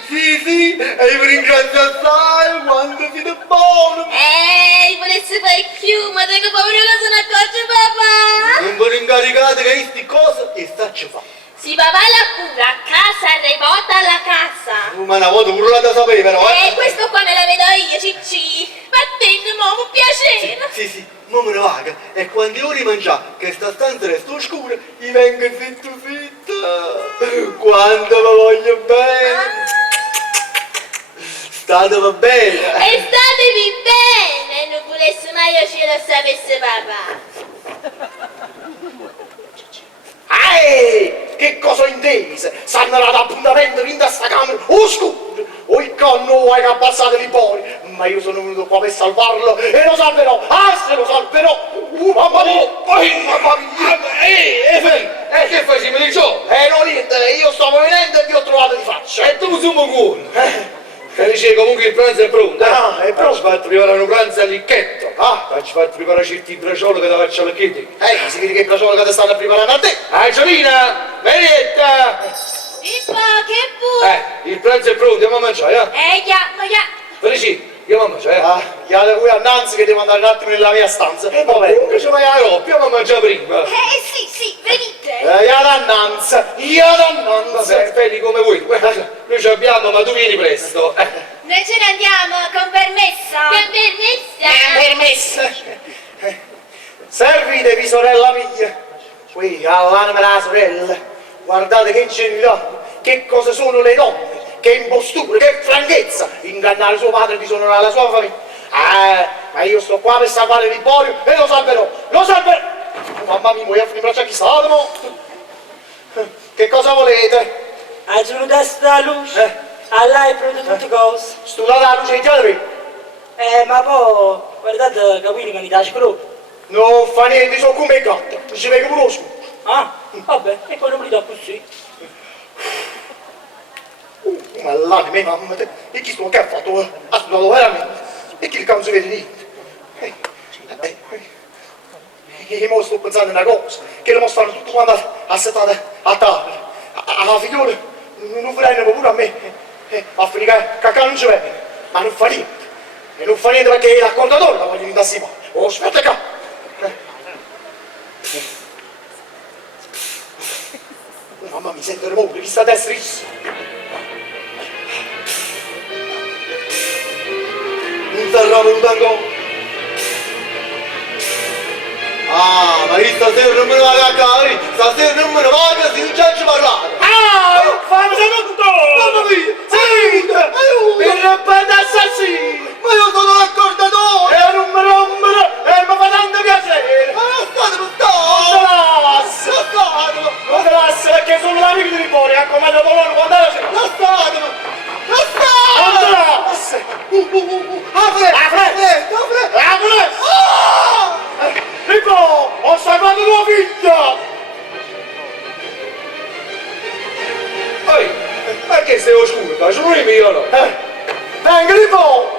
Sì, e io vi ringrazio assai, quanto siete buono. Ehi, volessi fare più, ma tengo paura che se ne accorge papà! Non vi incaricate che sti cose e sta ci fa. Si va la cura, a casa, ripota alla casa! Ma una volta pure da sapere però, Questo qua me la vedo io, Cicci! Vattene, mo, può piacere! Sì, mo me ne vaga. E quando io rimangiare, che sta stanza resta oscura, io vengo zitto. Quanto vi voglio bene. Statevi bene. E statevi bene! Non volesse mai io ce lo sapesse papà! Che cosa intese? Stanno ad appuntamento in sta camera oscura. O il conno vuoi che abbassate i pori. Ma io sono venuto qua per salvarlo e lo salverò. Ah, se lo salverò. Mamma mia. Mamma mia. Che fai, si mi dici? No, niente, io stavo venendo e vi ho trovato di faccia. E tu sei un buono. Felice, comunque il pranzo è pronto. Ah, è pronto. Ci fate preparare un pranzo all'icchetto. Ci fate preparare certi bracioli che ti faccio alle chiedi. Si vede che braciolo che ti stanno preparando a te. Giovina, Marietta! Pippo, che vuoi? Il pranzo è pronto, andiamo a mangiare, Ma già! Felice, andiamo a mangiare, Chiede voi annanzi che devo andare un attimo nella mia stanza. Vabbè, Che ci vai a Roma, andiamo a mangiare prima. Sì, venite! Io dannanza. Vabbè, belli come voi. Noi ci abbiamo, ma tu vieni presto. Noi ce ne andiamo con permesso. Permessa! Permesso. Servitevi, sorella mia. Qui, all'anima della sorella. Guardate che ingenuità, che cosa sono le donne, che impostura, che franchezza. Ingannare suo padre e disonorare la sua famiglia. Ma io sto qua per salvare Liborio e lo salverò. Mamma mia, vuoi offrire braccia a chi sta morto? Che cosa volete? Hai venuto a sta luce, hai pronto tutte cose. Studiate la luce di teatro? Ma poi, guardate, capite che mi dà scrupolo. Non fa niente, sono come il gatto, non ci vede pure lo scudo. Vabbè, e poi non mi li do così. Ma l'anima, mamma te, e chi sto che ha fatto? Ha studiato veramente, e chi non si vede niente. E mo sto pensando una cosa, che lo mostrano tutto quanto assettate a tavola. Alla figliuola, non faranno pure a me. A finire che non ci vede, ma non fa niente. E non fa niente perché l'accordatore la vogliono indassare. Oh, aspetta qua. Mamma mi sento remore, chi sta a destra? Non sarà venuto ancora. Ma io stasera non me ne vado a casa, stasera non me ne vado, se non ci parlare. Fammi tutto! Mamma mia, aiuto! Mi rompete assassino! Ma io sono l'accordatore! E non mi rompere, e mi fa tanto piacere! Ma non state Non te lascio perché sono l'amico di Liborio, ecco meglio Polone quando era c'è! Non te lascio! Apri! Libo, ho salvato tua figlia! Ma che sei oscuro? Sono io mio, no? Venga Libo!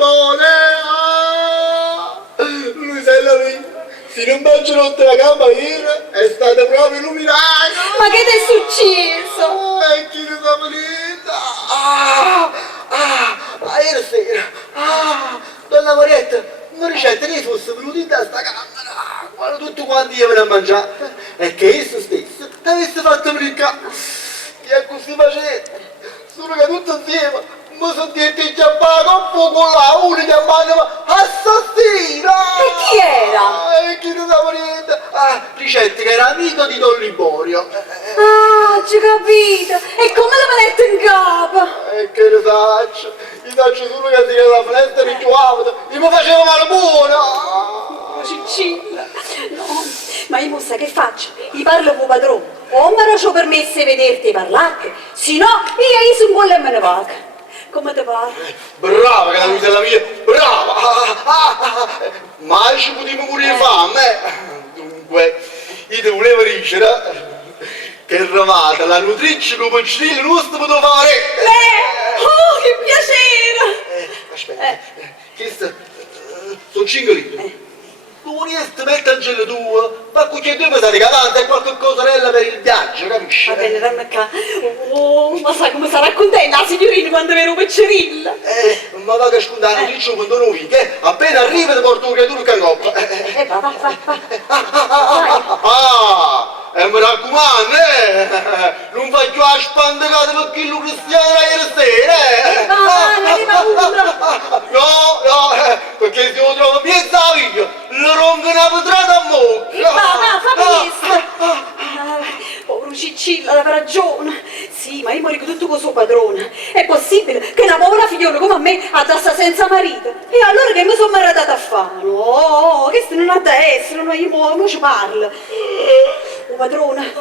buone! Ah! Luisella mia, se non mangio notte la gamba ieri, è stata proprio illuminata! Ma che ti è successo? E chi lo sa venire? Ieri sera, donna Marietta, non ricette ne fosse venuto in testa camera, quando tutti quanti io venivano a mangiare, e che esso stesso avesse fatto briccare. E così faceva, solo che tutto insieme mi sono detto già con fuoco là, uno chiamava assassino! E chi era? E chi non sa niente? Ricette che era amico di Don Liborio. Ah, ci capito. E come la manetta in capo? E che ne faccio? Gli faccio solo che si chiama la finestra mi chiamava e mi faceva male buono! Cicilla. No, ma io mo sai che faccio? Gli parlo con il padrone. O me lo ci permesso di vederti parlare, se no io sono quello e me ne vado. Come ti pare? Brava che la Luisella mia, brava! Ma ci potevo pure fame! Dunque, io ti volevo dicere che eravate la nutrice con il piccinino nostro poteva fare! Oh, che piacere! Aspetta, questo sono 5 litri. Tu vorresti mettere il gelo tuo, ma con che due pesate calante e qualche cosarella per il viaggio, capisci? Va bene, dammi qua. Oh, ma sai come sarà contenta la signorina quando viene un piccerilla? Ma va che scondare, dice quando noi, che appena arriva ti porto un creatore che coppa. Va. E mi raccomando, non faccio la spandicata per chi lo cristiano ieri sera, No, perché se lo trovo piezza via, lo rompo una pedrata a mocca. Fammi questo. Povero Ciccilla, aveva ragione. Sì, ma io morico tutto con suo padrone. È possibile che una povera figliola come a me addassa senza marito? E allora che mi sono maritata a fare? No, questo non ha da essere, no, io mo ci parlo. Oh, padrone.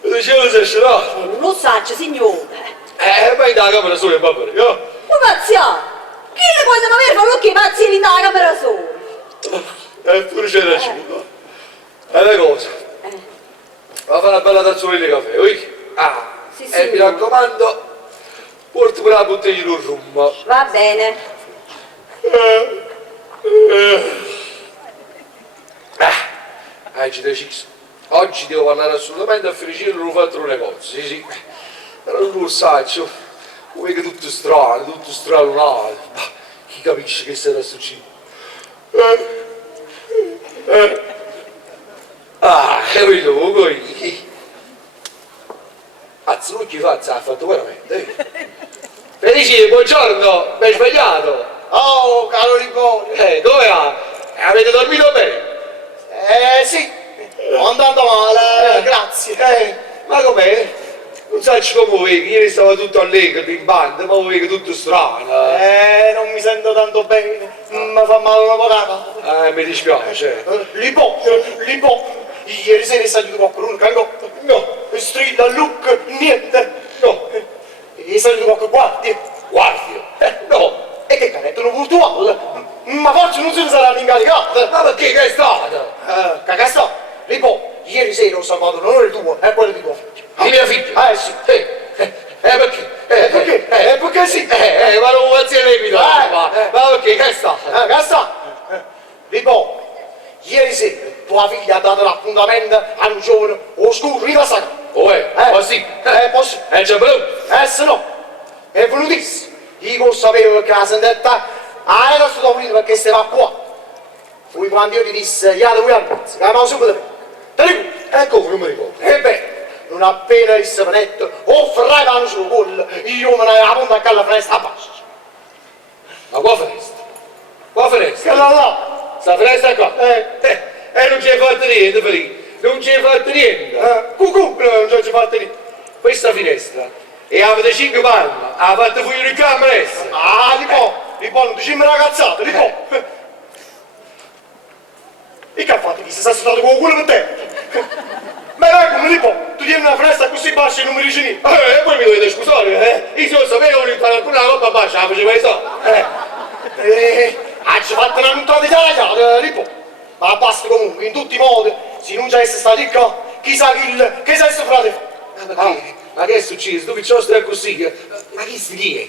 Dicevo se ce l'ho. Non lo saccio, signore. Vai da camera solo e va bene, no? Ma pazziamo! Chi le quando mi aveva fatto che pazzi lì nella camera sola? Tu c'è ragione. È una cosa. Va a fare una bella tazzolina di caffè, oi? Sì, E mi raccomando, portami la bottiglia di rum. Va bene. Ci deciso. Oggi devo parlare assolutamente a Felicino, non ho fatto un negozio, sì. Però non lo saccio. Come che tutto strano, tutto stralunato. Ma chi capisce che sarà successo? Capito, poi. Azzo, non ci faccio, ha fatto veramente. Felicino, buongiorno, mi hai svegliato. Oh, caro Liborio. Dove va? Avete dormito bene? Sì, andando male, grazie. Ma com'è? Non so come vedi, ieri stava tutto allegro, in banda, ma vedi tutto strano. Non mi sento tanto bene, mi fa male una patata. Mi dispiace. Libo, ieri sera è stato qualcuno che no, strilla, look, niente, no, è stato qualche guardia. Guardia? No, e che canettano virtuale, ma forse non se ne sarà incaricato. Ma perché che è stato? Che è stato? Libo, ieri sera ho salvato l'onore tuo e quello di tua figlia. Di mia figlia? Sì. Perché? Perché? Perché sì. Ma non vuoi dire lei mi dà, ma perché che è stato? Che è stato? Libo, ieri sera tua figlia ha dato l'appuntamento a un giovane oscuro in casa. Oh, possibile? Possibile. Già venuto? Se no, è venutissimo. Io non sapevo perché la sentetta era sto tavolino perché stava qua. Fui quando io ti disse, io ti vuoi al pezzo, che la subito bene. Te li ricordi? Ecco come mi ricordo. Ebbene, non appena il saponetto, offrai mano sul collo, io me ne avevo punta a alla finestra a basso. Ma qua finestra? Qua finestra? Che là? Sta finestra qua? Non ci hai fatto niente, Felice. Non ci hai fatto niente. Cucù, non ci fatto niente. Questa finestra e avete 5 palme, ha fatto fuori in camera essa. Libo, non dicimi ragazzate, Libo. E che ha fatto chi si sta stato con culo per te? Ma vai come Libo, tu tieni una finestra così bassa e non mi dici niente. E poi mi dovete scusare, Io se lo sapevo di fare alcuna roba bassa, la facevo io. Ci fatto una nutrata di tagliata, Libo. Ma basta comunque, in tutti i modi, se non ci avesse stato qua, chissà che sei sto frate. Ma che è successo? Tu che stai così? Ma chi è?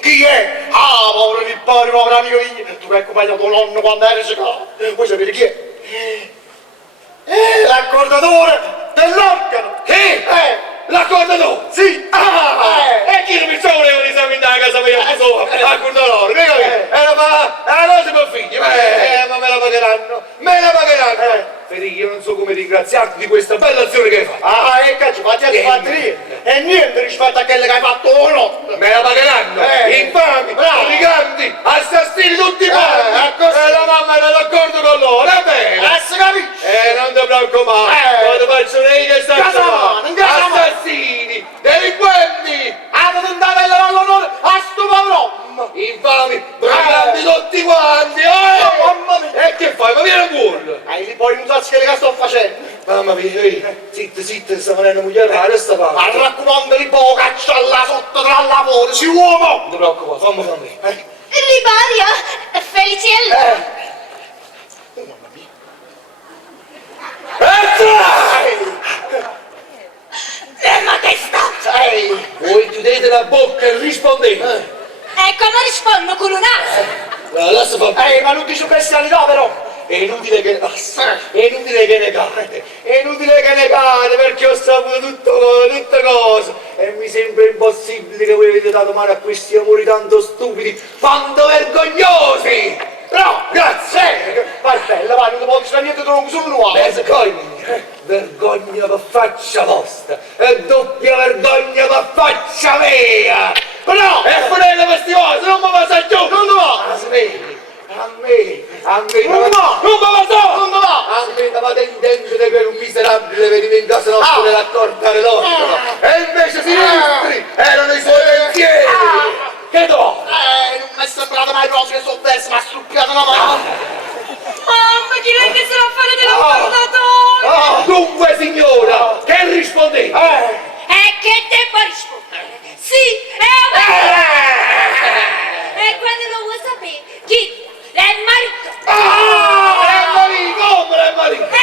Chi è? Ah, povero amico mio, tu che hai accompagnato tuo nonno quando eri giocare. Vuoi sapere chi è? L'accordatore dell'organo. Che? L'accordatore? Sì. E chi non mi stavo volendo esaminare a casa mia? L'accordatore, che capito? Era cosa per figlio. Ma me la pagheranno. Federico, io non so come ringraziarti di questa bella azione che hai fatto. Eccoci, fatti a fattoria. E niente rispetto a quello che hai fatto o no. Me la pagheranno. Infami, Bravo. briganti, assassini tutti quanti. E la mamma era d'accordo con loro, va bene? Si capisce? Non ti preoccupare, non ti faccio lei che sta assassini, delinquenti, Hanno tentato di levare l'onore a sto povero. infami, briganti tutti quanti, Mamma mia. E che fai? Ma vieni buono! Hai poi non so che sto facendo. Mamma mia, zitta, sta venendo moglie, resta Ma parte. raccomando di poco, caccia là sotto tra lavoro, si uomo. Non ti preoccupare, fammi. Libaria, Feliciella. Ma che sta? Voi chiudete la bocca e rispondete. E come rispondo con un naso? Adesso fa Ma non dici bestialità però. È inutile che negate, perché ho saputo tutte cose e mi sembra impossibile che voi avete dato mano a questi amori tanto stupidi, quanto vergognosi! No, grazie. Martella, vai, non ti posso fare niente, non sono nuovo. Vergogna per faccia vostra e doppia vergogna per faccia mia! No! E finire questi cose, non mi passa giù! Non ti va! A me, Non va! non mi passa! Non ti va! A me stavate intendere per un miserabile veniva in casa nostra per accordare l'organo e invece sinistri erano i suoi pensieri! Che do? Non mi è sembrato mai proprio che sottersi, mi ha struccato la mano! Mamma, direi che se la fare dell'accordatore. Dunque signora, che rispondete? E che devo rispondere? Sì, è E quando lo vuoi sapere, chi? È il marito. È marito, come è marito? Sì,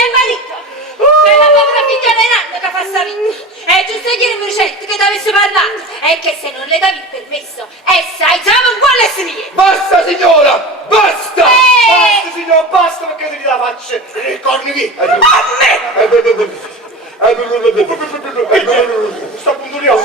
è il marito. È la povera figlia di Nanna che fa sta vita. È giusto che io mi sento che ti avessi parlato. E che se non le davi il permesso, essa non vuole essere. Basta signora, basta! Basta signor, basta perché ti la faccia i corni via! Sta puntugliando!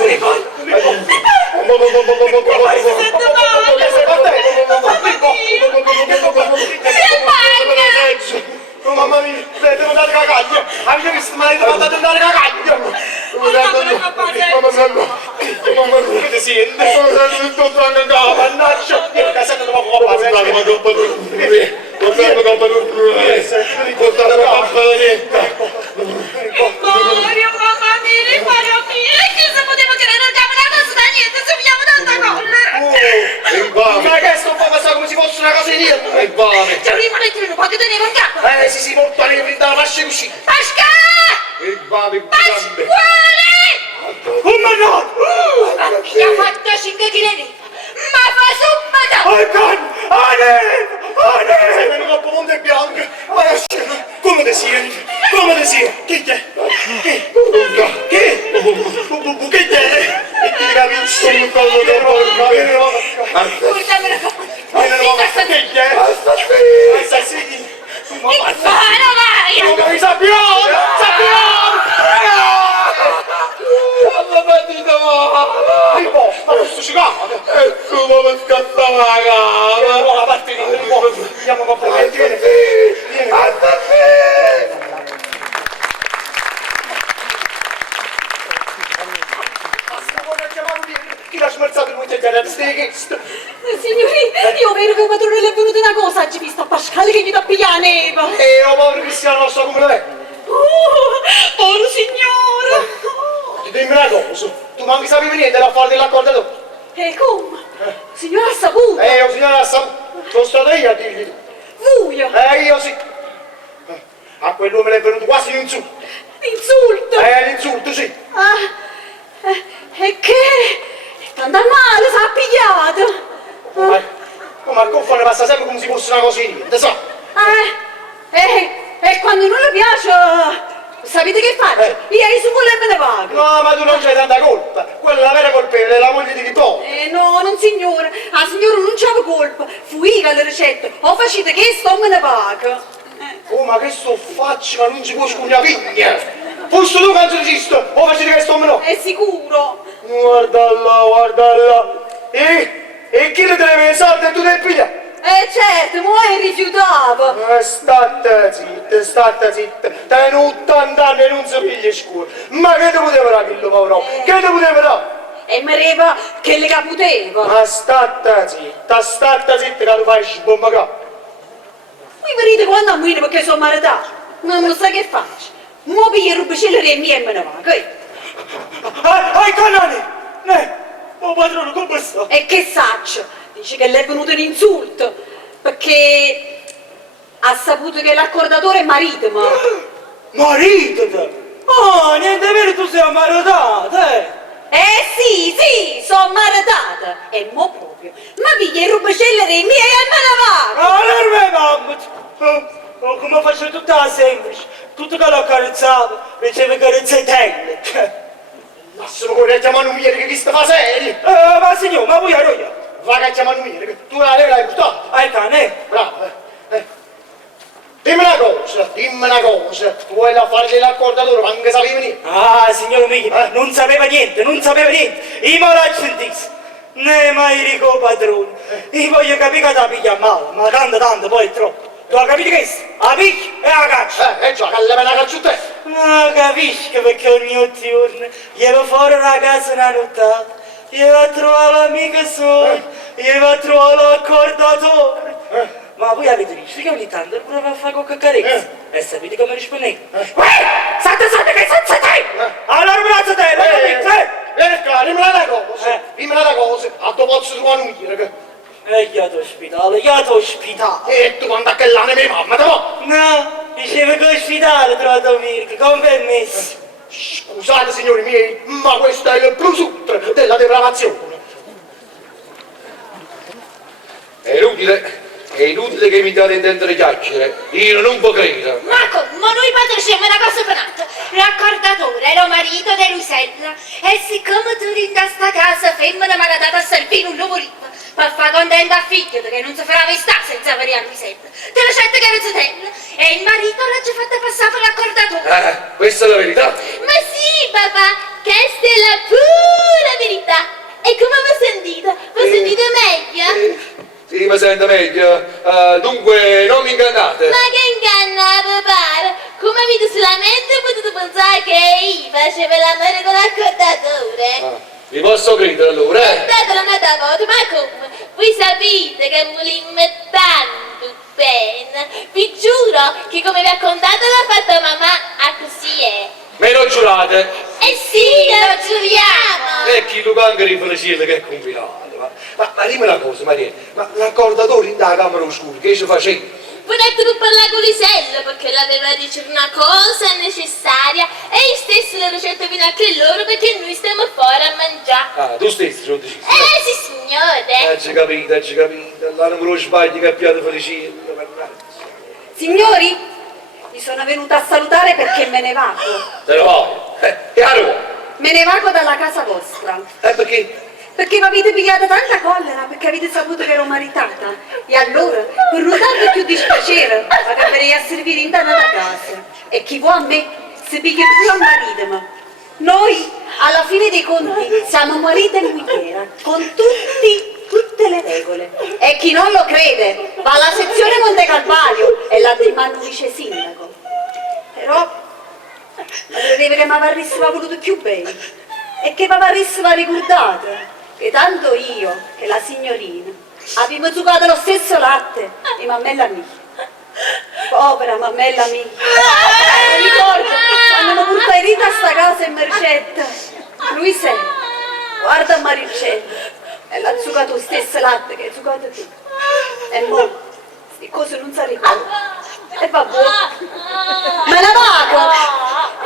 Mamma mia, devo dare cagaglia! Avete visto mai devo andare cagaglia! Mamma mia, che ti sente? Mannaggia! Io che sento dopo qua, Mario, mamma mia, Mario mio, che se potevo tirare non abbiamo una cosa da niente, se vogliamo tanta colla. Ma che sto fa passare come se fosse una cosa di niente? C'è un rimanetto un po' che teneva in capo. Sì, molto bene, dalla fascia così. Pasca! Pasquale! Oh my god! Chi ha fatto 5 kg? Ma fa subito! Sei venuto a Ponte Bianco! Come ti sia? Chi è? Chi? Che è? E ti capisco un collo che Portamelo qua! assassini! Vai! Non sappiamo! Ma questo ci cade! E come scattava la gamba? Buona parte di andiamo a complimenti, vieni! Chi l'ha smerzato il mucchietto? Signori, io vedo che padrone le è venuta una cosa, oggi visto a Pasquale che gli dà pigliare neva. Oh, povero cristiano, non so come lo è! Oh, signore! Dimmi una cosa, tu manchi sapevi niente da fare dell'accordatore? E come? Signora ha saputo? Oh signora, sono stato io a dirgli. Vuio! Io sì. A quell'uomo le è venuto quasi l'insulto. L'insulto! L'insulto, sì. E che? Sta male, si è pigliato! Come al confine passa sempre come se fosse una cosa di niente, sa? E quando non le piace, Sapete che faccio? Ieri su quello e me ne vado. No, ma tu non c'hai tanta colpa. Quella è la vera colpevole, è la moglie di Tipo. No, non signore, la signora non c'aveva colpa. Fu io che le ricette, o facete che sto me ne vado. Oh, ma che sto faccio, ma non si può scugnare pigna. Fosse tu canzoncista, o facete che sto meno. È sicuro? Guarda là, guarda là. E chi le deve i soldi e tu ne piglia? Certo, ma rifiutavo. State zitta. Te 80 anni e non si piglia scuola. Ma che te poteva fare quello povero? Che te poteva fare? E mi reva che le caputeva. Ma state zitta che tu fai sbomba capo. Voi vedete quando ammuino perché sono maritato. Non sa che faccio. Mo piglio il rubicello e mia e me ne va. Ai canali! Oh padrone, come sta? E che saccio? Dice che le è venuto un insulto perché ha saputo che l'accordatore è marito, ma... Marito! Oh, niente vero, tu sei ammaratata, Sì, sono maritata. E mo proprio. Ma piglia il rubicello e mia e me ne va. Allora, mamma! Oh, come faccio tutta semplice? Tutto che l'ho carezzato, riceve carezzetelle. Massimo corre a chiamare un miele che chi sta fa seri. Ma signor, ma voi ero Va che a chiamare un miele, che tu l'hai buttato. Ai cane? Bravo, Dimmi una cosa, tu vuoi la fare dell'accordatore, ma anche sapevi niente. Ah, signor mio, non sapeva niente. Io me l'ho sentito. Ne mai rico padrone. Io voglio capire che ti piglia male, ma tanto, poi è troppo. Tu hai capito questo? La picchia e la caccia. Già, che le me la caccio te. No, capisco perché ogni giorno gli va fuori la casa una nottata, gli va a trovare l'amica sua, gli va a trovare l'accordatore. Ma voi avete visto che ogni tanto prova a fare qualche carezza? E sapete come rispondete? State che senza te! Allora mi alzo te, Vieni qua, dimmi una cosa, a tuo pozzo trovare un miele. io ti ospitale. E tu quando a che l'anima di mamma, te va? No, dicevo che ospitale trovato Mirko, con permesso. Scusate signori miei, ma questo è il plus ultra della depravazione. È inutile che mi date a intendere chiacchiere. Io non può credere. Ma noi padre siamo una cosa fanata. L'accordatore è lo marito di Luisella. E siccome tu in sta casa femmina malatata a servire un nuovo rito, per far contenta a figlio che non si farà vestare senza avere a Luisella, te la scelta che era zitella. E il marito l'ha già fatta passare per l'accordatore. Questa è la verità. Ma sì, papà, questa è la pura verità. E come vi sentite? Vi sentite meglio? Sì, mi sento meglio. Dunque, non mi ingannate. Ma che inganna, papà? Come avete solamente potuto pensare che io facevo l'amore con l'accordatore? Vi posso credere allora, Datelo un'altra volta, ma come? Voi sapete che volimmo tanto bene. Vi giuro che come vi ha contato l'ha fatto mamma, a così è. Me lo giurate? Eh sì, lo giuriamo! E chi lo panca riflettete che è combinato. Ma dimmi una cosa, Maria, ma l'accordatore in da camera oscura, che ci faceva? Volete per parlare con Lisello perché l'aveva a dire una cosa necessaria e io stesso le ricette fino a che loro perché noi stiamo fuori a mangiare. Tu stesso lo deciso? Sì signore! Ci capito. Allora non me lo sbagli che abbiate felicità. Signori, mi sono venuta a salutare perché me ne vado. Se ne vai. Chiaro? Me ne vado dalla casa vostra. Perché? Perché mi avete pigliata tanta collera, perché avete saputo che ero maritata. E allora, per non darvi più dispiacere, andrei a servire in tanta casa. E chi vuole a me, si piglia più a marito. Ma noi, alla fine dei conti, siamo marito e moglie, con tutte le regole. E chi non lo crede, va alla sezione Monte Calvario e la demanda un vice sindaco. Però, credevo che mi avreste voluto più bene. E che mi avreste ricordato. Che tanto io e la signorina abbiamo giocato lo stesso latte di mammella mia. Povera mammella mia. Mi ricordo quando mi portai Rita a sta casa in mercetta. Lui sei, guarda Maricello, e l'ha giocato lo stesso latte che hai giocato tu. E mo, queste cose non si ricordano. E vabbè, me ne vado,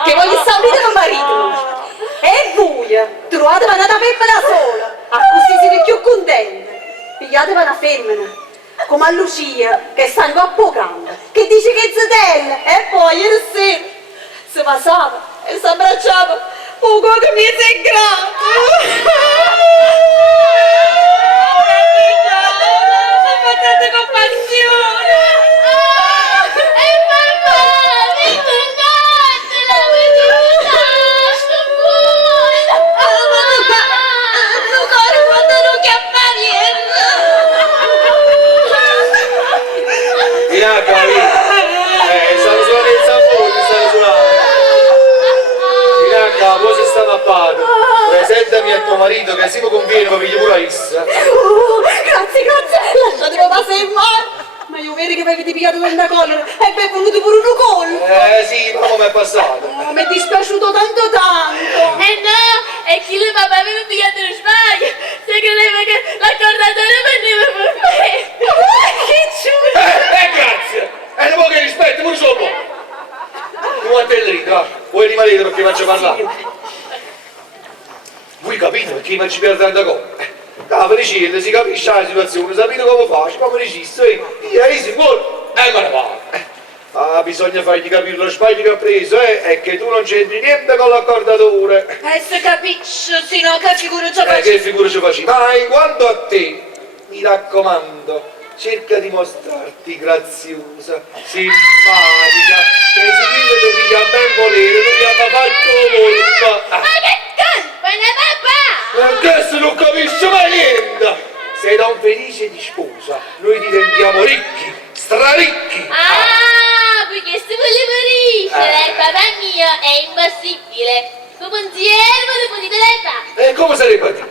che voglio stabilire con marito. E buia, trovatevi una femmina sola, a così siete più contenti. Pigliatevi una femmina, come a Lucia, che sta in coppa campo, che dice che è zitella, e poi ieri sera si va passava e si abbracciava, poco che mi sei grato. Tanta compassione! E mamma, mi tornate la veduta! Sto buono! Ancora quando non chiamare! Vinacca, stanno suonando il zampone, stanno suonando. Vinacca, poi si sta mappato. Presentami a tuo marito che se mi conviene mi piglio pure la issa. Grazie, lasciatemi passare in mano. Ma io vedo che mi avete pigliato quella collera e mi è venuto pure un colpo. Sì, ma come è passato? Oh, mi è dispiaciuto tanto. No, è che il papà aveva pigliato lo sbaglio! Se credeva che l'accordatore veniva per me! Che ciulo! Grazie! E un po' che rispetto, pure solo. Tu a te rito, va. Vuoi rimanere perché faccio parlare? Voi capite perché non ci perde tanta cosa? Da Felicilla si capisce la situazione, sapete come faccio, come registro, io si vuole, e me ne vado. Bisogna fargli capire lo sbaglio che ha preso, e che tu non c'entri niente con l'accordatore. Se capisci, se no che figura ci faccio? Che figura ci faccio? Ma in quanto a te, mi raccomando, cerca di mostrarti graziosa, simpatica, che si vede che ti ha ben volere, non gli ha fatto colpa. Ma che colpa, ne papà! Adesso non capisci mai niente! Sei da un felice di sposa, noi diventiamo ricchi, straricchi! Ah, perché se volevo ricere, papà mio è impossibile! Come un ziervo dopo di fare! E come sarebbe a dire?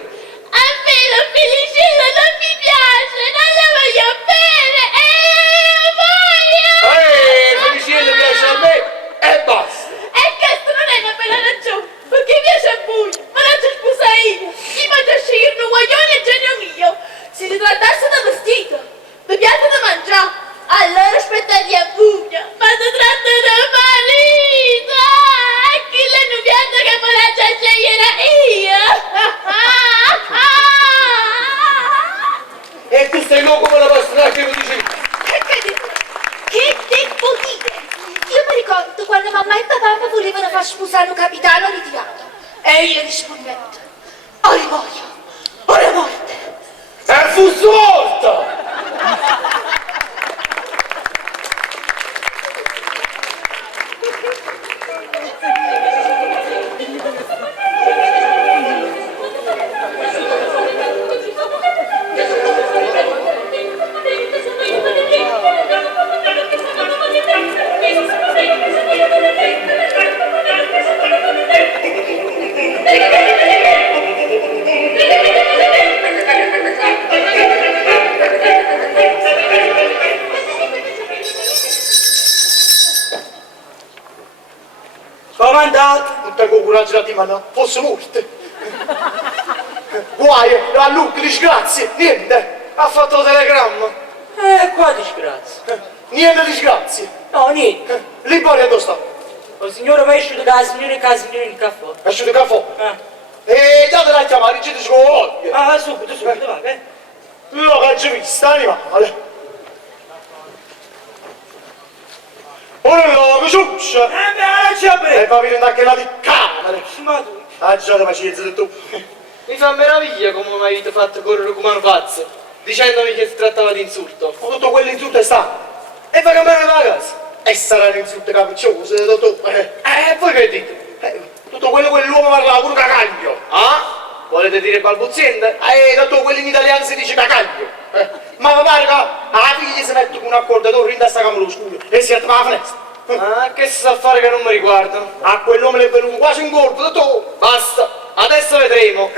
A me la Felicilla non mi piace, non la voglio bene, voglio! Felicilla piace a me e basta! E questa non è una bella ragione, perché piace a voi, ma non ci sposa io! Chi mangia a scegliere un guaglione è genio mio! Se si trattasse da vestito, di piatto da mangiare, allora aspettati a pugno, ma si tratta da marito! E chi le non piace che me la già scegliere io! E tu stai loco come la pastrana che mi dicevi? Che devo dire? Io mi ricordo quando mamma e papà mi volevano far sposare un capitano ritirato. E io rispondevo, ora voglio, ora morte. E fu sorta! Comandante! Non tengo coraggio da dire, ma no, fosse morte. Guai, la Luca, disgrazie, niente. Ha fatto il telegramma. Qua disgrazia. Niente disgrazie. No, niente. L'Iboria dove sta? Il signore va esce da signora e casa signora il caffè. È uscito il caffè. E datela a chiamare, ci dice che Subito, va, lo che ci vista, animale. Ora lo che succede? non c'è E va a venire anche là di camera. Ma tu? Ah già, la pazienza di tu. Mi fa meraviglia come mi avete fatto correre come un pazzo, dicendomi che si trattava di insulto. Ma tutto quell'insulto è stato. E fa cambiare la casa. E sarà un insulto capriccioso, dottore. Voi che dite? Tutto quell'uomo parlava pure cagaglio. Ah? Volete dire balbuziente? Dottore, quello in italiano si dice cagaglio. Ma mi pare che la figlia si mette con un accordatore in testa camera oscura e si attiva la finestra. Ah, che si sa fare che non mi riguardano? A quell'uomo le è venuto quasi un colpo, dottore. Basta, adesso vedremo.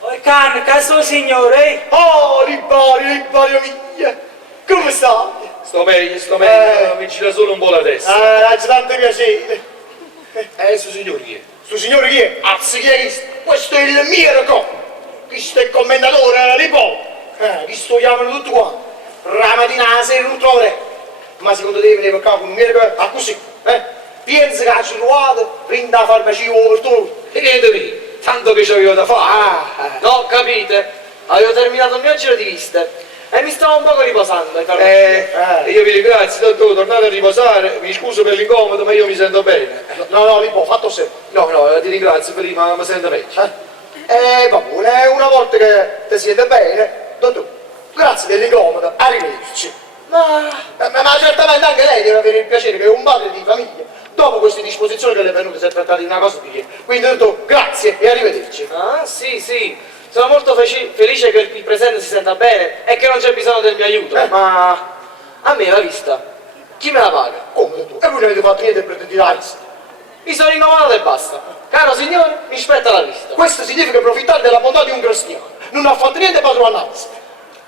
Oi can, caso signore, Oh, Libario mia. Come stai? Sto meglio, mi gira solo un po' la testa. C'è tanto piacere. Su signori chi è? Sto signore chi è? Azzi chi è questo? Questo è il Mirko. Questo è il commendatore Lipo. Questo chiamano tutto qua. La mattina la sera non troverei. Ma secondo te veniva a capo un Mirko? Ah così, Pensa che ha trovato, prendi la farmacia per tu. E niente di, tanto che c'avevo da fare. No, capite? Avevo terminato il mio giro di viste e mi stavo un poco riposando. Io vi ringrazio, dottore, tornate a riposare, mi scuso per l'incomodo, ma io mi sento bene. No, Lippo, fatto sempre. No, ti ringrazio, Felipe, ma mi sento meglio. Vabbè, una volta che ti siete bene, dottore, grazie dell'incomodo, arrivederci. Ma certamente anche lei deve avere il piacere che è un padre di famiglia. Dopo queste disposizioni che le è venute si è trattato di una cosa di che. Quindi dottore, grazie e arrivederci. Ah, sì. Sono molto felice che il presente si senta bene e che non c'è bisogno del mio aiuto. Ma a me la vista, chi me la paga? Come dottore? E voi non avete fatto niente per di la vista. Mi sono rinnovato e basta. Caro signore, mi spetta la vista. Questo significa approfittare della bontà di un cristiano. Non ha fatto niente per trovare.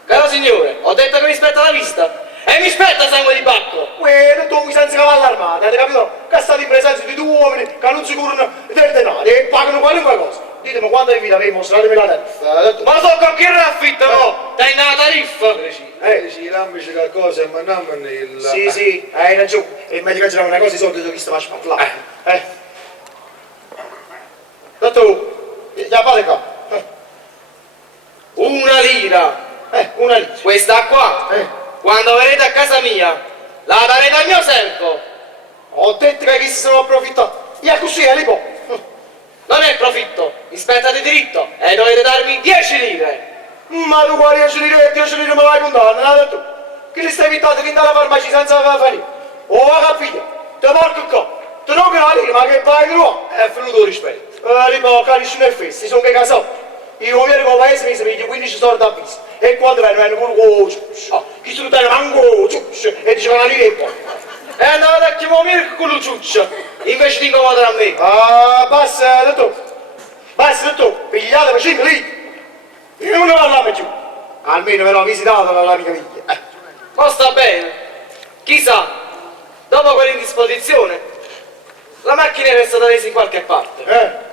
Caro signore, ho detto che mi spetta la vista. E mi spetta sangue di bacco! Tu senza cavallo armato, avete capito? Che state in presenza di due uomini che non si curano del denaro e pagano qualunque cosa. Ditemi quando vi avevo mostrate la tariffa. Ma so con chi era l'affitto, no? Dai una tariffa! Dici, lambici qualcosa e mandiamone il... Sì, hai ragione. È meglio che c'era una cosa di solito che stava a spanflare. Dottore, la fate qua. Una lira! Una lì. Questa qua! Quando verrete a casa mia, la darete al mio servo! Ho detto che si sono approfittati. E così è Lipo. Non è profitto, mi spetta di diritto e dovete darmi 10 lire! Ma tu quali 10 lire me l'hai contato, non hai detto? Che li stai invitando che andare alla farmacia senza farina? Oh, va capito? Te porco qua. Te non che la lira, ma che fai di nuovo? È venuto rispetto. Lipo, cari sono e festi, sono che casati. Io viene con il paese mi si piglia 15 soldi a vista. E quando vengono pure chi se lo tiene manco e dice una lira e poi. E andate a chiamare Mirko con lo ciuccio, invece di incomodare a me. Basta, dottore, pigliate per 5 lire. Io non ne parliamo più. Almeno ve l'ho visitato dall'amica mia. Ma sta bene. Chissà, dopo quell'indisposizione, la macchina è stata resa in qualche parte.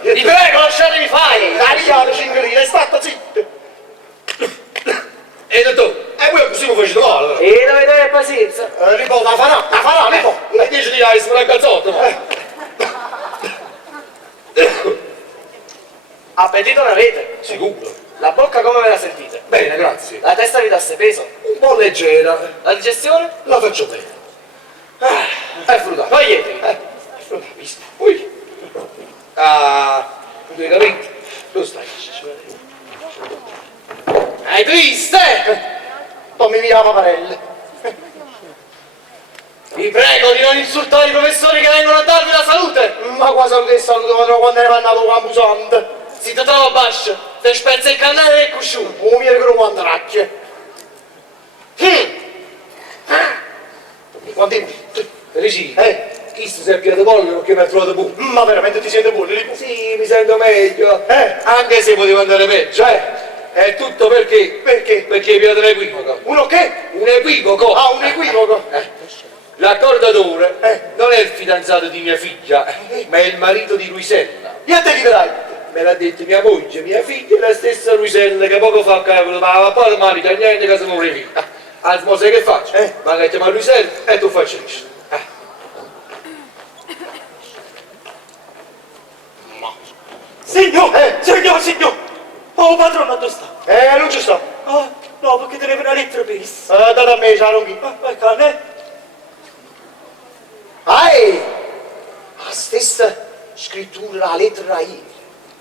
Vi prego, lasciatemi fare! Tagliate 5 lire, state zitti. E dottore, voi così mi facete male. E dovete avere pazienza. Lipo, la farà, Lipo. E 10 lire sono una cazzotto, ma... Appetito ne avete? Sicuro. La bocca come ve la sentite? Bene, grazie. La testa vi dà se peso? Un po' leggera. La digestione? La faccio bene. È frutta. Toglietevi! Visto. Ui. Tu hai capito? Dove stai? Hai visto? Tommi via la paparella. Vi prego di non insultare i professori che vengono a darvi la salute! Ma qua salute quando ne va andato campusante. Si ti trova bascio, te spezza il cannale del cusciù. Oh mio che non andracchie. Quanti? Felici? Chi si è piato voglio che mi ha trovato buono? Ma veramente ti senti buono, Lipo? Sì, mi sento meglio. Anche se poteva andare peggio, È tutto perché? Perché? Perché vi un equivoco. Uno che? Un equivoco! Un equivoco. L'accordatore non è il fidanzato di mia figlia, ma è il marito di Luisella. E a te chi te l'hai? Me l'ha detto mia moglie, mia figlia e la stessa Luisella che poco fa cavolo, ma poi il marito a niente che se non rivita. Anzi, ma sai che faccio? Ma che chiama Luisella e tu faccio questo. Signor! Oh, padrone, dove sta? Non ci sto. No, perché te ne una lettera per Date a me, Ciaronghi. cane? La stessa scrittura, la lettera ieri.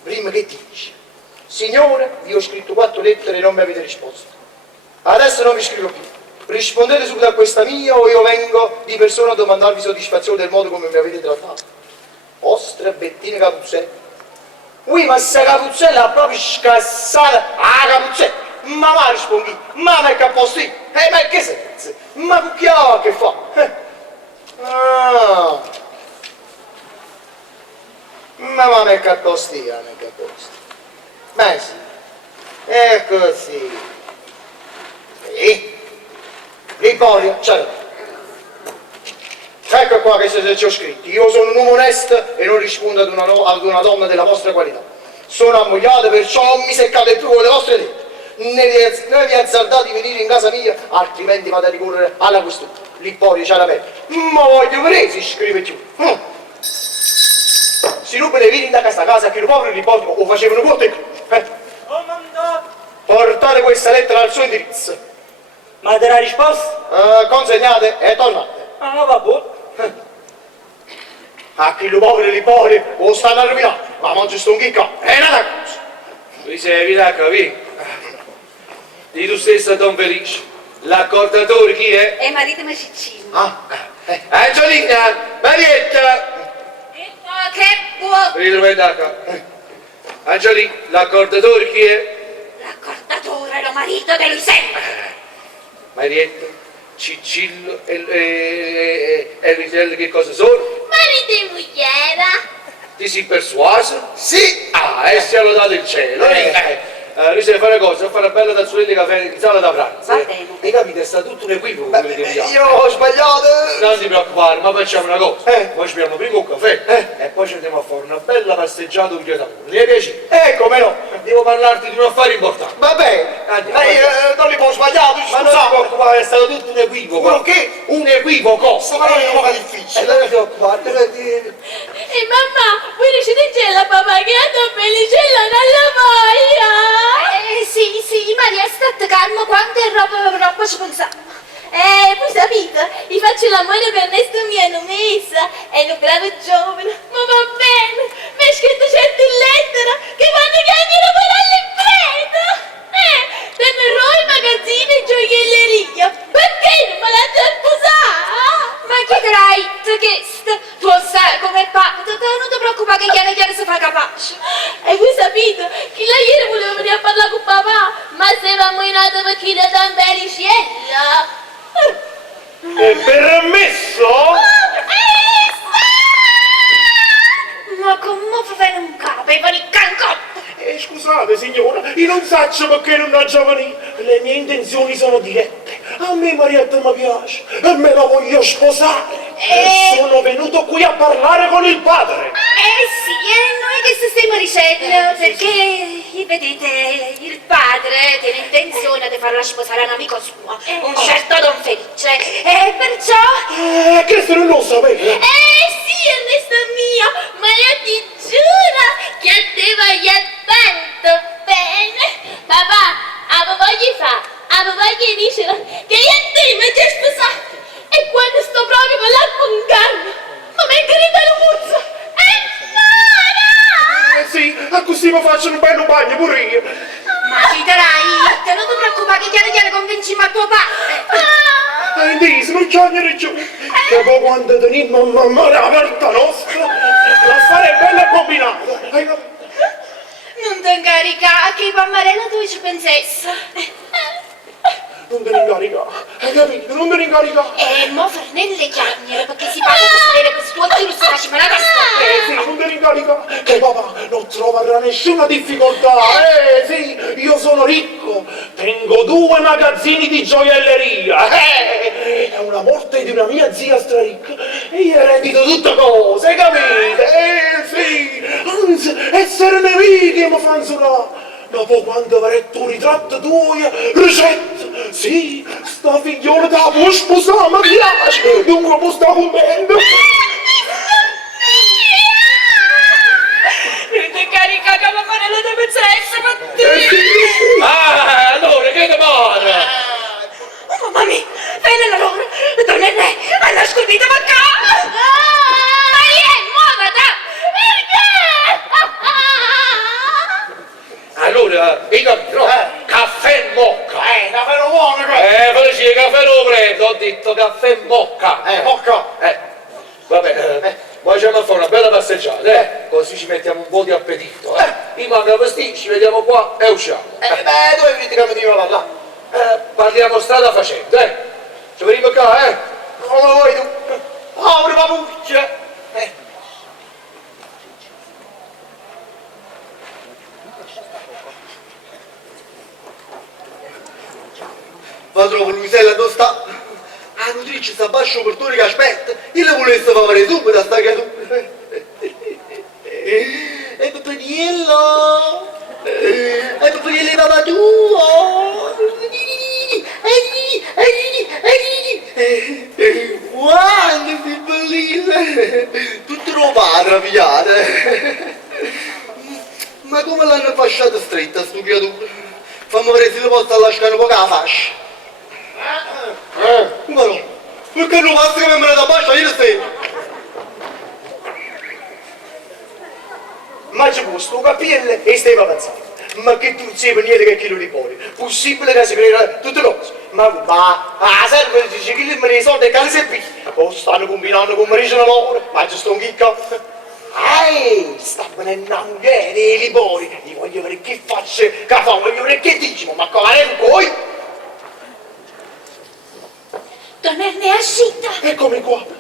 Prima che dice. Signore, vi ho scritto 4 lettere e non mi avete risposto. Adesso non vi scrivo più. Rispondete subito a questa mia o io vengo di persona a domandarvi soddisfazione del modo come mi avete trattato. Vostra Bettina Capuzzella. Ui, ma sta Capuzzella ha proprio scassata. Capuzzella! Ma rispondi, ma è che a posto io? Ma che senso? Ma che fa? Ma è che a posto io, non è che a posto. Ma sì, è così. Liporia, ciao. Ecco qua che ci ho scritto. Io sono un uomo onesto e non rispondo ad una donna della vostra qualità. Sono ammogliato, perciò non mi seccate più con le vostre lettere. Ne vi azzardate di venire in casa mia, altrimenti vado a ricorrere alla questura. Liporia, c'è la pelle. Ma voglio vedere, si scrive giù. si rubano le vini da questa casa che i poveri nipoti o facevano porto e croce. Comandato. Portate questa lettera al suo indirizzo. Ma te la risposta? Consegnate e tornate. Ah, vabbè. A chi lo povero nipoti o stanno a rovinare, ma mangi sto un chicco, è una cosa. Vi sei da capire? Di tu stessa, Don Felice. L'accordatore chi è? E marito mi ciccino. Angelina, Marietta. Che buono! Ritroviamo qua. Angelina, l'accordatore chi è? L'accordatore, lo marito di Luisella. Marietta, Ciccillo e Luisella che cosa sono? Marito e moglie. Ti sei persuaso? Sì! E si è lodato il cielo. Lui si deve fare cosa? Fare una bella tazzoletta di caffè in sala da pranzo. Va bene. Hai capito? È stato tutto un equivoco quello che abbiamo. Io ho sbagliato! Non ti preoccupare, ma facciamo una cosa. Poi ci beviamo prima un caffè e poi ci andiamo a fare una bella passeggiata un giorno. Ne piace? Come no? Devo parlarti di un affare importante. Va bene! Andiamo, Lei non li può sbagliato, Ma non ti scusate! preoccupare, è stato tutto un equivoco. Quello che? Un equivoco. Questa parola è un po' E difficile! non ti preoccupare, E mamma, voi riuscite c'è la papà che ha dato pellicella nella voglia? Sì, Maria, state calmo, quante roba ci pensiamo. Voi sapete, gli faccio l'amore per Ernesto mia messa, è un bravo giovane, ma va bene, mi ha scritto certo in lettera che quando chiamano per all'impresa, terrò i magazzini e gioielleria, perché non me la già sposare? Ma chi drai? Tu sai come fa? Non ti preoccupare che chiaro si fa capace. E voi sapete che la ieri voleva venire a parlare con papà, ma se va moinato per chi da Tambericella. È permesso? Ma come fa bene un capo e va il cancotto? Scusate signora, io non so perché non ho giovani. Le mie intenzioni sono dirette. A me Marietta mi piace e me la voglio sposare. E sono venuto qui a parlare con il padre. Sì, noi che stiamo dicendo, perché vedete, il padre tiene intenzione di farla sposare a un amico suo, un certo Don Felice, e perciò... Questo non lo sapevo. Sì, Ernesto mio, ma io ti giuro che a te voglio tanto bene. Papà, avevo voglia fa, avevo voglia di dire che io e te mi ti sposato. E quando sto proprio con l'acqua in canna, ma mi è grida la muzza, e mara! Sì, a così mi faccio un bello bagno pure io. Ma ti darai, non ti preoccupare che chiaro convincimi a tuo padre. Dici, non c'ho ragione. Che poi quando teniamo mamma la porta nostra, l'affare è bello e combinato. Non ti incaricare, che Pammarella tu ci pensessa. Non te ne incaricare, hai capito? Non te ne incaricare. Mo Fernelle chiagnere, perché si parla di vedere questo tuo tiro si faccia la testa. Sì, non te ne incaricare. Che papà non troverà nessuna difficoltà. Sì, io sono ricco. Tengo 2 magazzini di gioielleria. È una morte di una mia zia straricca. E io eredito tutte cose, capite? Sì, anzi, essere nemiche mi fanno solare. Dopo quando avrai tu ritratto tuo, ricetta, sì, sta figliola te la puoi sposare, mi piace, dunque può stare con me. Non ti carica che Pammarella ti pensessa, ma te... Allora, che demora? Oh, mamma mia, bene allora, donna e lei, hanno scordito ma qua! Maria, muovata! Allora, hai capito? Caffè mocca. Caffè buono, Felice, caffè lo prendo, ho detto caffè mocca. mocca. Vabbè, poi andiamo a fare una bella passeggiata, così ci mettiamo un po' di appetito. Io mando a vestire, ci vediamo qua e usciamo. Dove venite che mi dico là? Parliamo strada facendo, Ci vediamo qua, Come vuoi tu? Apri la buccia. Va trovo Luisella dove sta? Ah, nutrice sta basso portone che aspetta. Io le volesse fare subito a sta creatura. E Peperiello! E Peperiello papà tuo! Wow, che sei bellina! Tutto roba, traviate! fammi vedere se lo posso lasciare un po' la fascia. Ma no, perché non basta che mi da fascia ieri sera? Ma c'è questo capello e stai pensando. Ma che tu sei niente che chilo di poi. Possibile che si prenda tutte cose. Ma serve dice che mi dei soldi e che li si piglia. O stanno combinando con marito lavoro, ma c'è sto un chicco. Sta venendo a muovere i libori. Io voglio vedere che faccia, che fa, voglio vedere che dici, ma come è poi? Don Erneascita. Eccomi qua.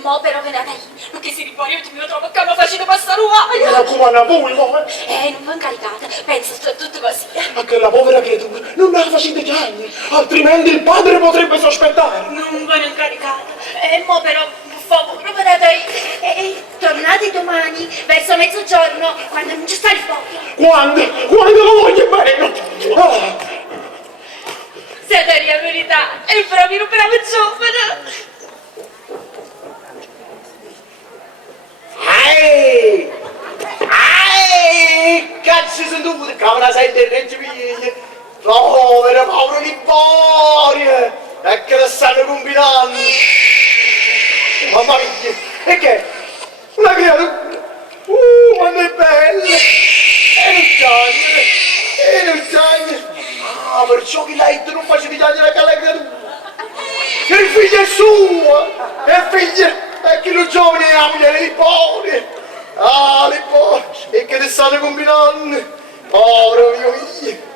Mo però che nata lì, perché si riporta io mi lo trovo che hanno facito passare un Mi aglio. raccomando a voi, no? Non mi incaricate, penso sto tutto così. Ma che la povera creatura non la facete chiamare, altrimenti il padre potrebbe sospettare. Non ve ne incaricate. Mo però, per favore, vedete, tornate domani, verso mezzogiorno, quando non ci sta il fuoco. Quando lo voglio bene? Siete la verità, è proprio un bravo giovane. Cazzo sono dovuto, cavolo sai del Reggio Emilia. Povero Liborio, e che la stanno combinando. Mamma mia, e che? Una creatura, quando è bella, e non piangere. Ah, perciò che l'hai non facevi piangere a quella creatura. Che il figlio è suo, e il figlio è che lo giovane è la moglie di Liborio. Ah, Liborio, e che ne stanno combinando? Povero mio figlio.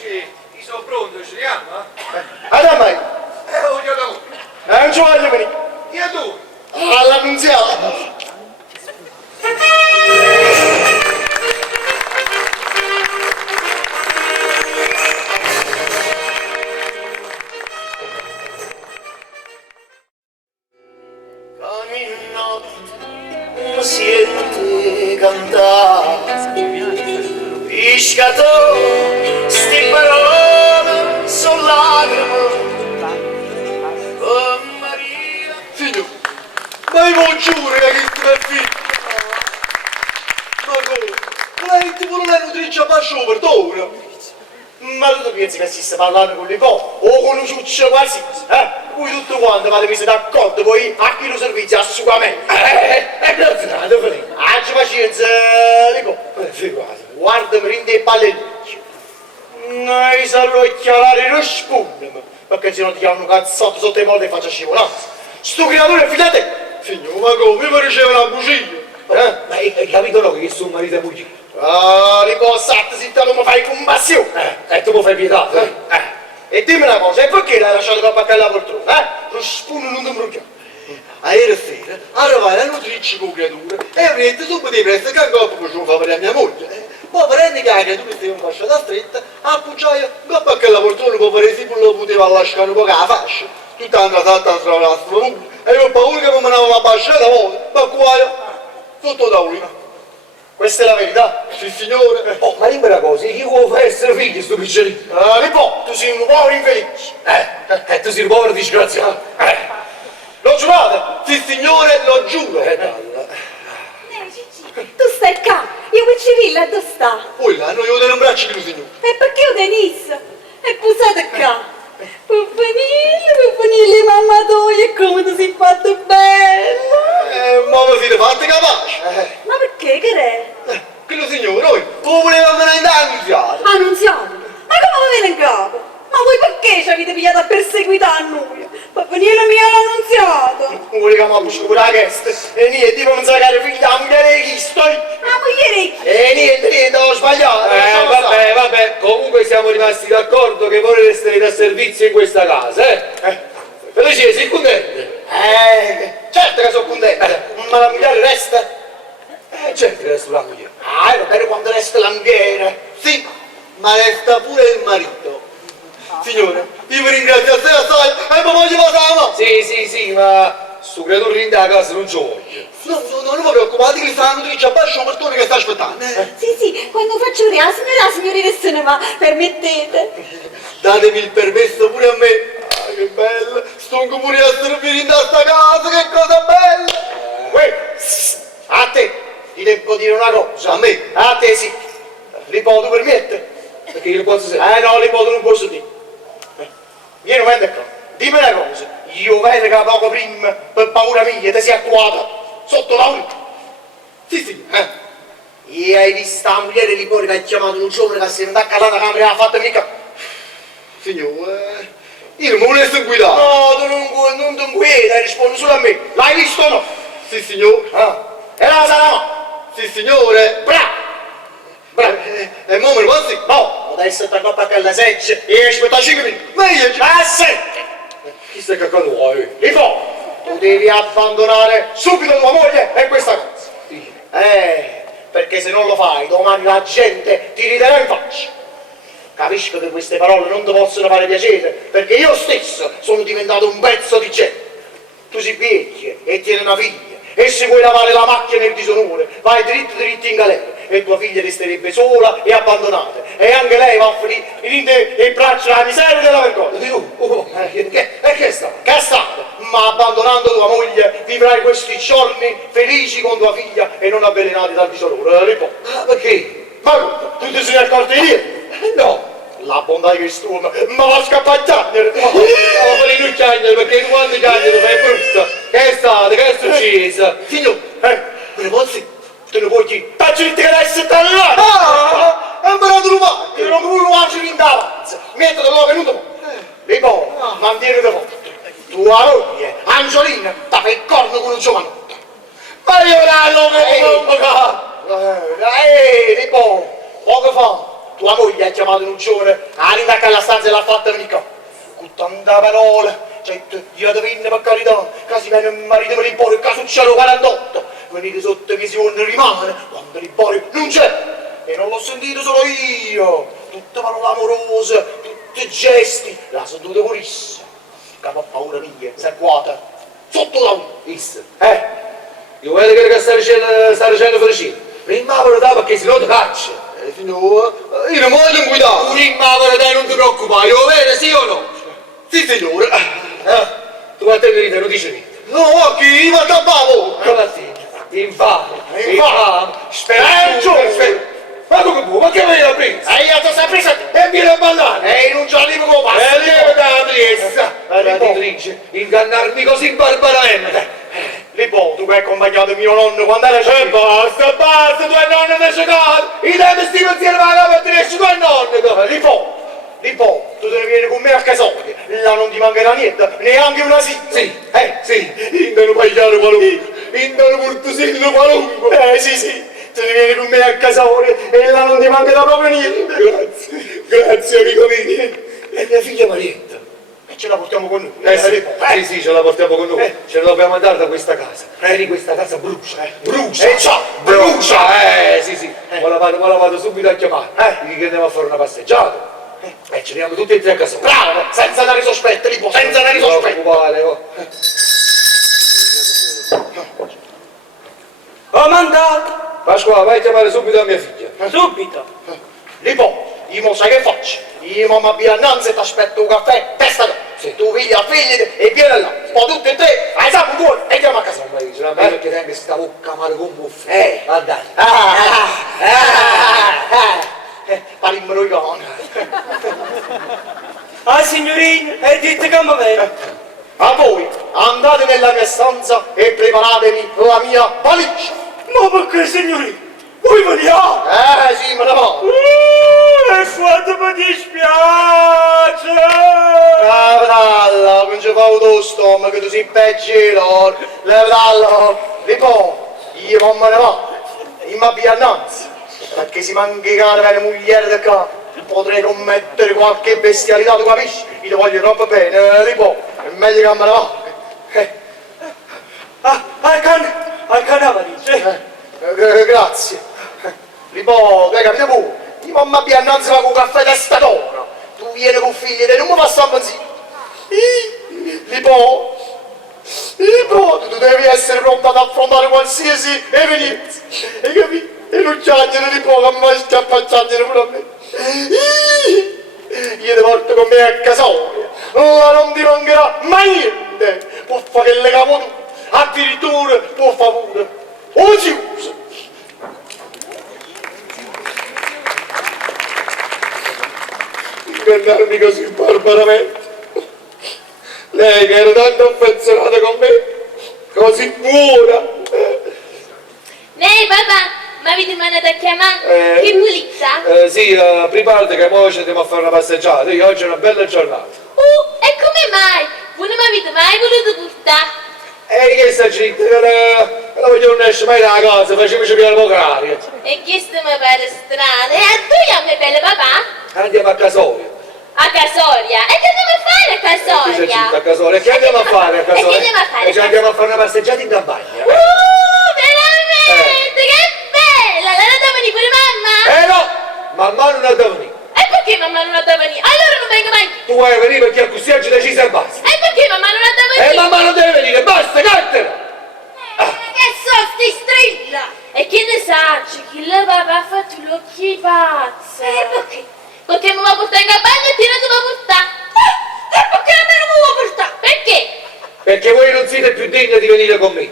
Sì, sono pronto, ci siamo? Allora mai, Voglio da voi. non ci voglio venire. Io tu. All'annunziata. Ogni notte siente cantare, pescatore, sti parole sono lacrime, oh Maria. Figlio, ma io non giuro che ti è figlio. Ma come? Non hai tipo la nutrice a pascio per ora? Ma tu pensi che si sta parlando con le cose o con un ciuccio qualsiasi, Voi tutto quanto fate mesi d'accordo, poi a chi lo servizio assolutamente. Non si tratta per lì. Oggi pazienza, le cose. Figurati, guarda, mi rende ballenicchio. Noi sarò chiarare lo spunto, perché se no ti chiamano cazzotto sotto i molti e faccio scivolanza. Sto creatore è figlio a te. Figlio, ma come? Io mi ricevo una bugia. Ma hai capito no che sono marito e moglie? Ah, le cose se tu mi fai compassione. E tu mi fai pietà, E dimmi una cosa, e perché l'hai lasciato cappare alla poltrona, Lo spunto non ti imbrugliamo. A ieri sera arrivai la nutrice con creatura e mi detto tu potevi essere cangoppo come ce lo fa per la mia moglie. Poi prende che la creatura stava in fascia stretta, appoggiai coppa a quella poltrona per vedere se lo poteva lasciare un po' la fascia. Tutta andata salta a strada e io ho paura che mi mandava una basciata volta, ma qua sotto tavolino. Questa è la verità? Sì signore. Oh, ma dimmi una cosa, io vuoi essere figlio sto piccerino? Tu sei un povero infelice. Tu sei un povero disgraziato. L'ho giurato? Sì signore, lo giuro. Tu stai qua, io qui civile, dove sta? Poi là, noi io te non braccio più signore. E perché io tenisse? E posate qua. Puffanile, mamma tua, come ti sei fatto bello! Ma vi siete fatti capaci? Ma perché, che è? Quello signore, noi, come volevamo andare annunziato? Annunziato? Ma come vi viene in capo? Ma voi perché ci avete pigliato a perseguitare a noi? Puffanile mio l'annunziato! Vogliamo pure la testa. E niente, non sa che figlio la moglie chi sto. Ma moglie chi? E niente, ho sbagliato. Vabbè, comunque siamo rimasti d'accordo che voi resterete a servizio in questa casa, Felice, sei contento? Certo che sono contento, ma la moglie resta? Certo che resta la moglie. Va bene quando resta la moglie. Sì, ma resta pure il marito. Signore, io vi ringrazio assai e mi voglio passare. Sì, ma sto creatore lì da casa non ci voglio. No, non vi preoccupate che sta la nutrice a basso un portone che sta aspettando. Sì, quando faccio vedere la signorina se ne va, permettete? Datemi il permesso pure a me. Ah, che bello. Sto pure a servire in sta casa, che cosa bella. devo dire una cosa. A me? A te sì. Lipo, tu permetti? Perché io non posso sapere. No, Lipo, tu non posso dire. Vieni, guarda qua. Dimmi una cosa. Io vedo che poco prima, per paura mia, ti sei attuata sotto la unica. Sì, sì. E hai visto la moglie di Lipo che ha chiamato un giovane che si è andato alla camera e ha fatto mica. Signore, io non mi volessi guidare. No, tu non ti guida, rispondi solo a me. L'hai visto o no? Sì, signore. E la salama? Sì, signore. Bravo! Bravo! E mo me lo passi? No, adesso ti accoppa a la seggia e aspetta 5 minuti. Meglio. A 7! Chissà che cosa vuoi. Lipo, tu devi abbandonare subito tua moglie e questa cosa. Sì. Perché se non lo fai, domani la gente ti riderà in faccia. Capisco che queste parole non ti possono fare piacere, perché io stesso sono diventato un pezzo di gente. Tu sei vecchia e tieni una figlia, e se vuoi lavare la macchina nel disonore, vai dritto in galera, e tua figlia resterebbe sola e abbandonata, e anche lei va a finire in braccio alla miseria della vergogna. Che sta? Che è stato? Ma abbandonando tua moglie vivrai questi giorni felici con tua figlia e non avvelenati dal disonore. Lipo. Perché? Ma guarda, tu ti sei accorto di niente? No. La bontà di quest'uomo, ma va a scappare a chiagnere! Ma fare lui chiagnere perché quando chiagnere fai brutta. Che è stato? Che è successo? Figlio, me ne posso? Te ne puoi dire? Tacci di te che adesso te ne È imparato l'umano. io non vuoi farci in davanza, mettete là venuto. E poi, mantieni da forte. Tua moglie, Angiolina, ti fa il corno con un giovanotto. Ma io non lo E poi, poco fa, tua moglie ha chiamato un giovane, ha rindato alla stanza e l'ha fatta venire qua. Con tante parole, cioè, io ti vengo per carità, che si viene il marito per l'impore, che succede 48. Venite sotto che si rimane, quando l'impore non c'è. E non l'ho sentito solo io, tutte parole amorose, tutti gesti, la sentite purissima. Che ha paura mia, si è guata, sotto la Is. Io vedo che sta dicendo felicino. Prima la verità perché se no ti caccia. Signore, io non voglio guidare. Prima la verità non ti preoccupare, lo vedi sì o no? Sì, signore. Tu a te verità non dici niente. No, chi va da bavo? Allora sì, infame. Spera giù! Ma tu che vuoi? Ma che me l'hai presa? E io ti sei presa E vieni a ballare! e non ci arrivo come E leva passa! da presa! La ditrice, ingannarmi così barbaramente! Lipo, tu che hai accompagnato mio nonno quando era E basta, basta, tuo nonno mi ha giocato! I tempi sti pensieri vanno per dire tuo nonno! Lipo, tu devi venire con me a Casoria, là non ti mancherà niente, neanche una sigla! Sì, indano pagliare qualunque, indano portosillo qualunque! Sì, tu devi venire con me a Casoria e là non ti mancherà proprio niente! Grazie amico mio! E mia figlia Marietta? E ce la portiamo con noi! Sì, ce la portiamo con noi. Ce la dobbiamo andare da questa casa. E questa casa brucia. Brucia. ciao, Brucia. Sì. Ora la vado subito a chiamare. Gli chiediamo a fare una passeggiata. E ci andiamo tutti e tre a casa. Bravo! Senza dare sospetti, Lipo, senza dare sospetti! Ho mandato. Pasquale, vai a chiamare subito a mia figlia. Subito. Lipo, io mo sai che faccio? Io mo mi abbino annanzi e ti aspetto un caffè, testa d'oro. Tu figlia, figli e vieni là. Poi tutti e tre, hai saputo fuori e andiamo a casa. Non mi dice, non perché tengo sta bocca amare con buffo. Ma dai. Parimmero i cani. Signorina, e dite come viene. A voi, andate nella mia stanza e preparatemi la mia valigia. Ma perché, signorina? Voi veniamo? Sì, me ne vado. E quanto mi dispiace! Levralla, non ci fa lo stomaco, tu sei peggio, levralla. Lipo, io non me ne vado. Io mi abbino annanzi. Perché si manca i cani per le mogli di qua. Potrei commettere qualche bestialità, tu capisci? Io ti voglio troppo bene, Lipo. È meglio che me ne vado. Al canale, dice? Grazie. Lipo, tu hai capito pure? Io non mi abbino annanzi con un caffè testa d'oro. Tu vieni con figli e non mi fa sta benzina. Lipo, tu devi essere pronto ad affrontare qualsiasi evenienza. Hai capito? E non chiagliere Lipo, che mi scappa a chiagliere pure a me. Io ti porto con me a Casoria. Non ti mancherà mai niente. Può fare che legamo tu. Addirittura può fare pure. O si usa. ingannarmi così barbaramente. Lei che era tanto affezionata con me, così buona. Papà, mi avete mandato a chiamare? Che pulita? Sì, preparati che ora ci andiamo a fare una passeggiata. Io oggi è una bella giornata. E come mai? Voi non mi avete mai voluto portare? E che sta gente, la voglio non esce mai da casa, facciamoci piano poco l'aria. E questo mi pare strano. E a dove è bello papà? Andiamo a Casoria. A Casoria? E che andiamo a fare a Casoria? A Casoria. Che andiamo a fare a Casoria? E che andiamo a fare? E ci andiamo a fare una passeggiata in campagna. Veramente, che bella! La da venire pure mamma? No, mamma non ha da venire. E perché mamma non ha da venire? Allora non vengo mai più. Tu vuoi venire perché così oggi decisa e basta. E perché mamma non ha da venire? Mamma non deve venire, basta, cattera! Che so sti strilla? E che ne sai che il papà ha fatto l'occhio pazzo? Perché? Perché mi va a portare in campagna e ti non ti va a portare. E perché a me non mi vuoi portare? Perché? Perché voi non siete più degni di venire con me.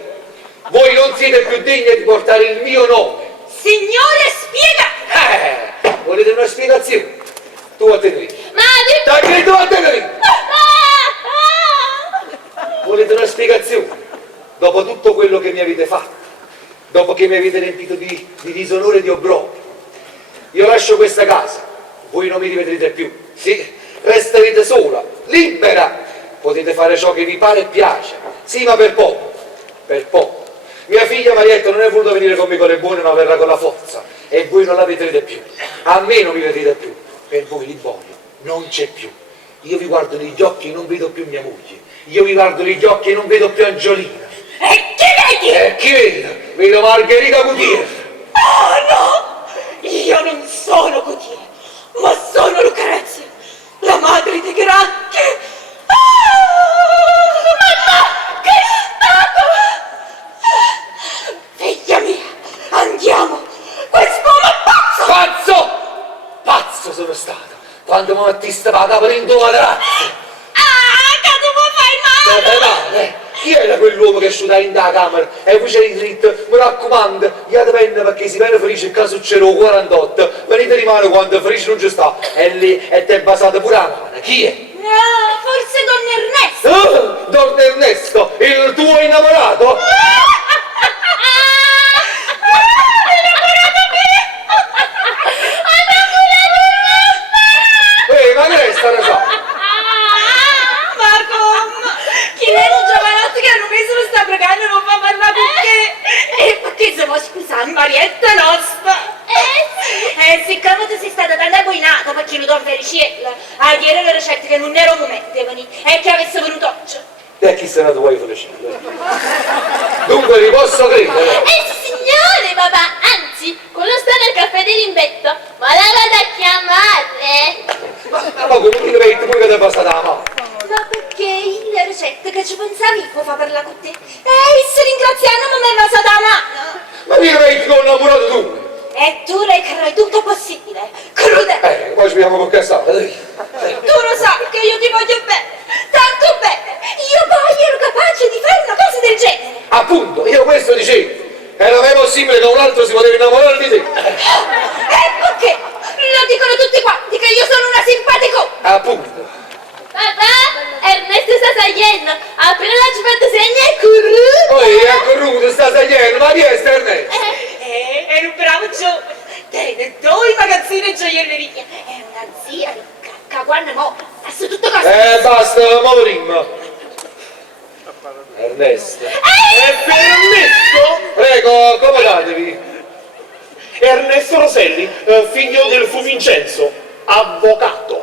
Voi non siete più degni di portare il mio nome. Signore, spiega! Volete una spiegazione? Tu a tenere. Ma di... Dai, tu a tenere! Volete una spiegazione? Dopo tutto quello che mi avete fatto, dopo che mi avete riempito di disonore e di obbrobrio, io lascio questa casa, voi non mi rivedrete più, sì, resterete sola, libera, potete fare ciò che vi pare e piace, sì, ma per poco, per poco. Mia figlia Marietta non è voluta venire con me con le buone, ma verrà con la forza, e voi non la vedrete più, a me non mi vedrete più, per voi Liborio non c'è più. Io vi guardo negli occhi e non vedo più mia moglie, io vi guardo negli occhi e non vedo più Angiolina. E chi vedi? E chi vedo? Vedo Margherita Gutierrez. Oh no! Io non sono Gutierrez, ma sono Lucrezia, la madre di Granchie. Mamma, che stato! Figlia mia, andiamo! Quest'uomo è pazzo! Pazzo! Pazzo sono stato quando mi mettiste la capra in tua matrazza. Che tu mi fai male! Chi era quell'uomo che asciutava in da camera e fece di dritto, mi raccomando, io dipende perché si viene felice in caso c'era 48, venite di mano quando felice non ci sta, e lì e te è basata pure la mano. Chi è? No, forse Don Ernesto! Don Ernesto, il tuo innamorato? Ma che è sta cosa? Chi è un giovanotto che hanno messo lo sta pregando non fa parlare con te? E perché se vuoi scusare Marietta nostra? Siccome tu sei stata tanto abboinata perché non dorme ricella, a dire le ricette che non era un momento di venire e che avesse venuto oggi. E chi se ne vuoi felicire? Dunque vi posso credere? Signore papà, anzi, quello sta nel caffè di Limbetto, ma la vado a chiamare. Ma come ti metti pure che ti è passata la mano? Ma perché le ricette che ci pensavi può far parlare con te? Se ringraziando mi è passata la mano. Ma ti metti con innamorato tu? E tu le credi tutto possibile, crudele. Poi ci vediamo con cassata, dai. Tu lo sai che io ti voglio bene, tanto bene. Io poi ero capace di fare una cosa del genere. Appunto, io questo dicevo. Era mai possibile che un altro si poteva innamorare di te? E perché? Lo dicono tutti quanti che io sono una simpaticona. Appunto. Papà, Ernesto sta saliendo, appena la ci fatto segno e curru. Poi è corruto, sta tagliando, ma chi è sta Ernesto? Era un bravo giovane, tiene 2 magazzini e gioielleria. È una zia ricca, quando mo, adesso tutto cosa. Basta, moverimo. Ernesto. Per Ernesto? Prego, accomodatevi. Ernesto Roselli, figlio del Fu Vincenzo, avvocato.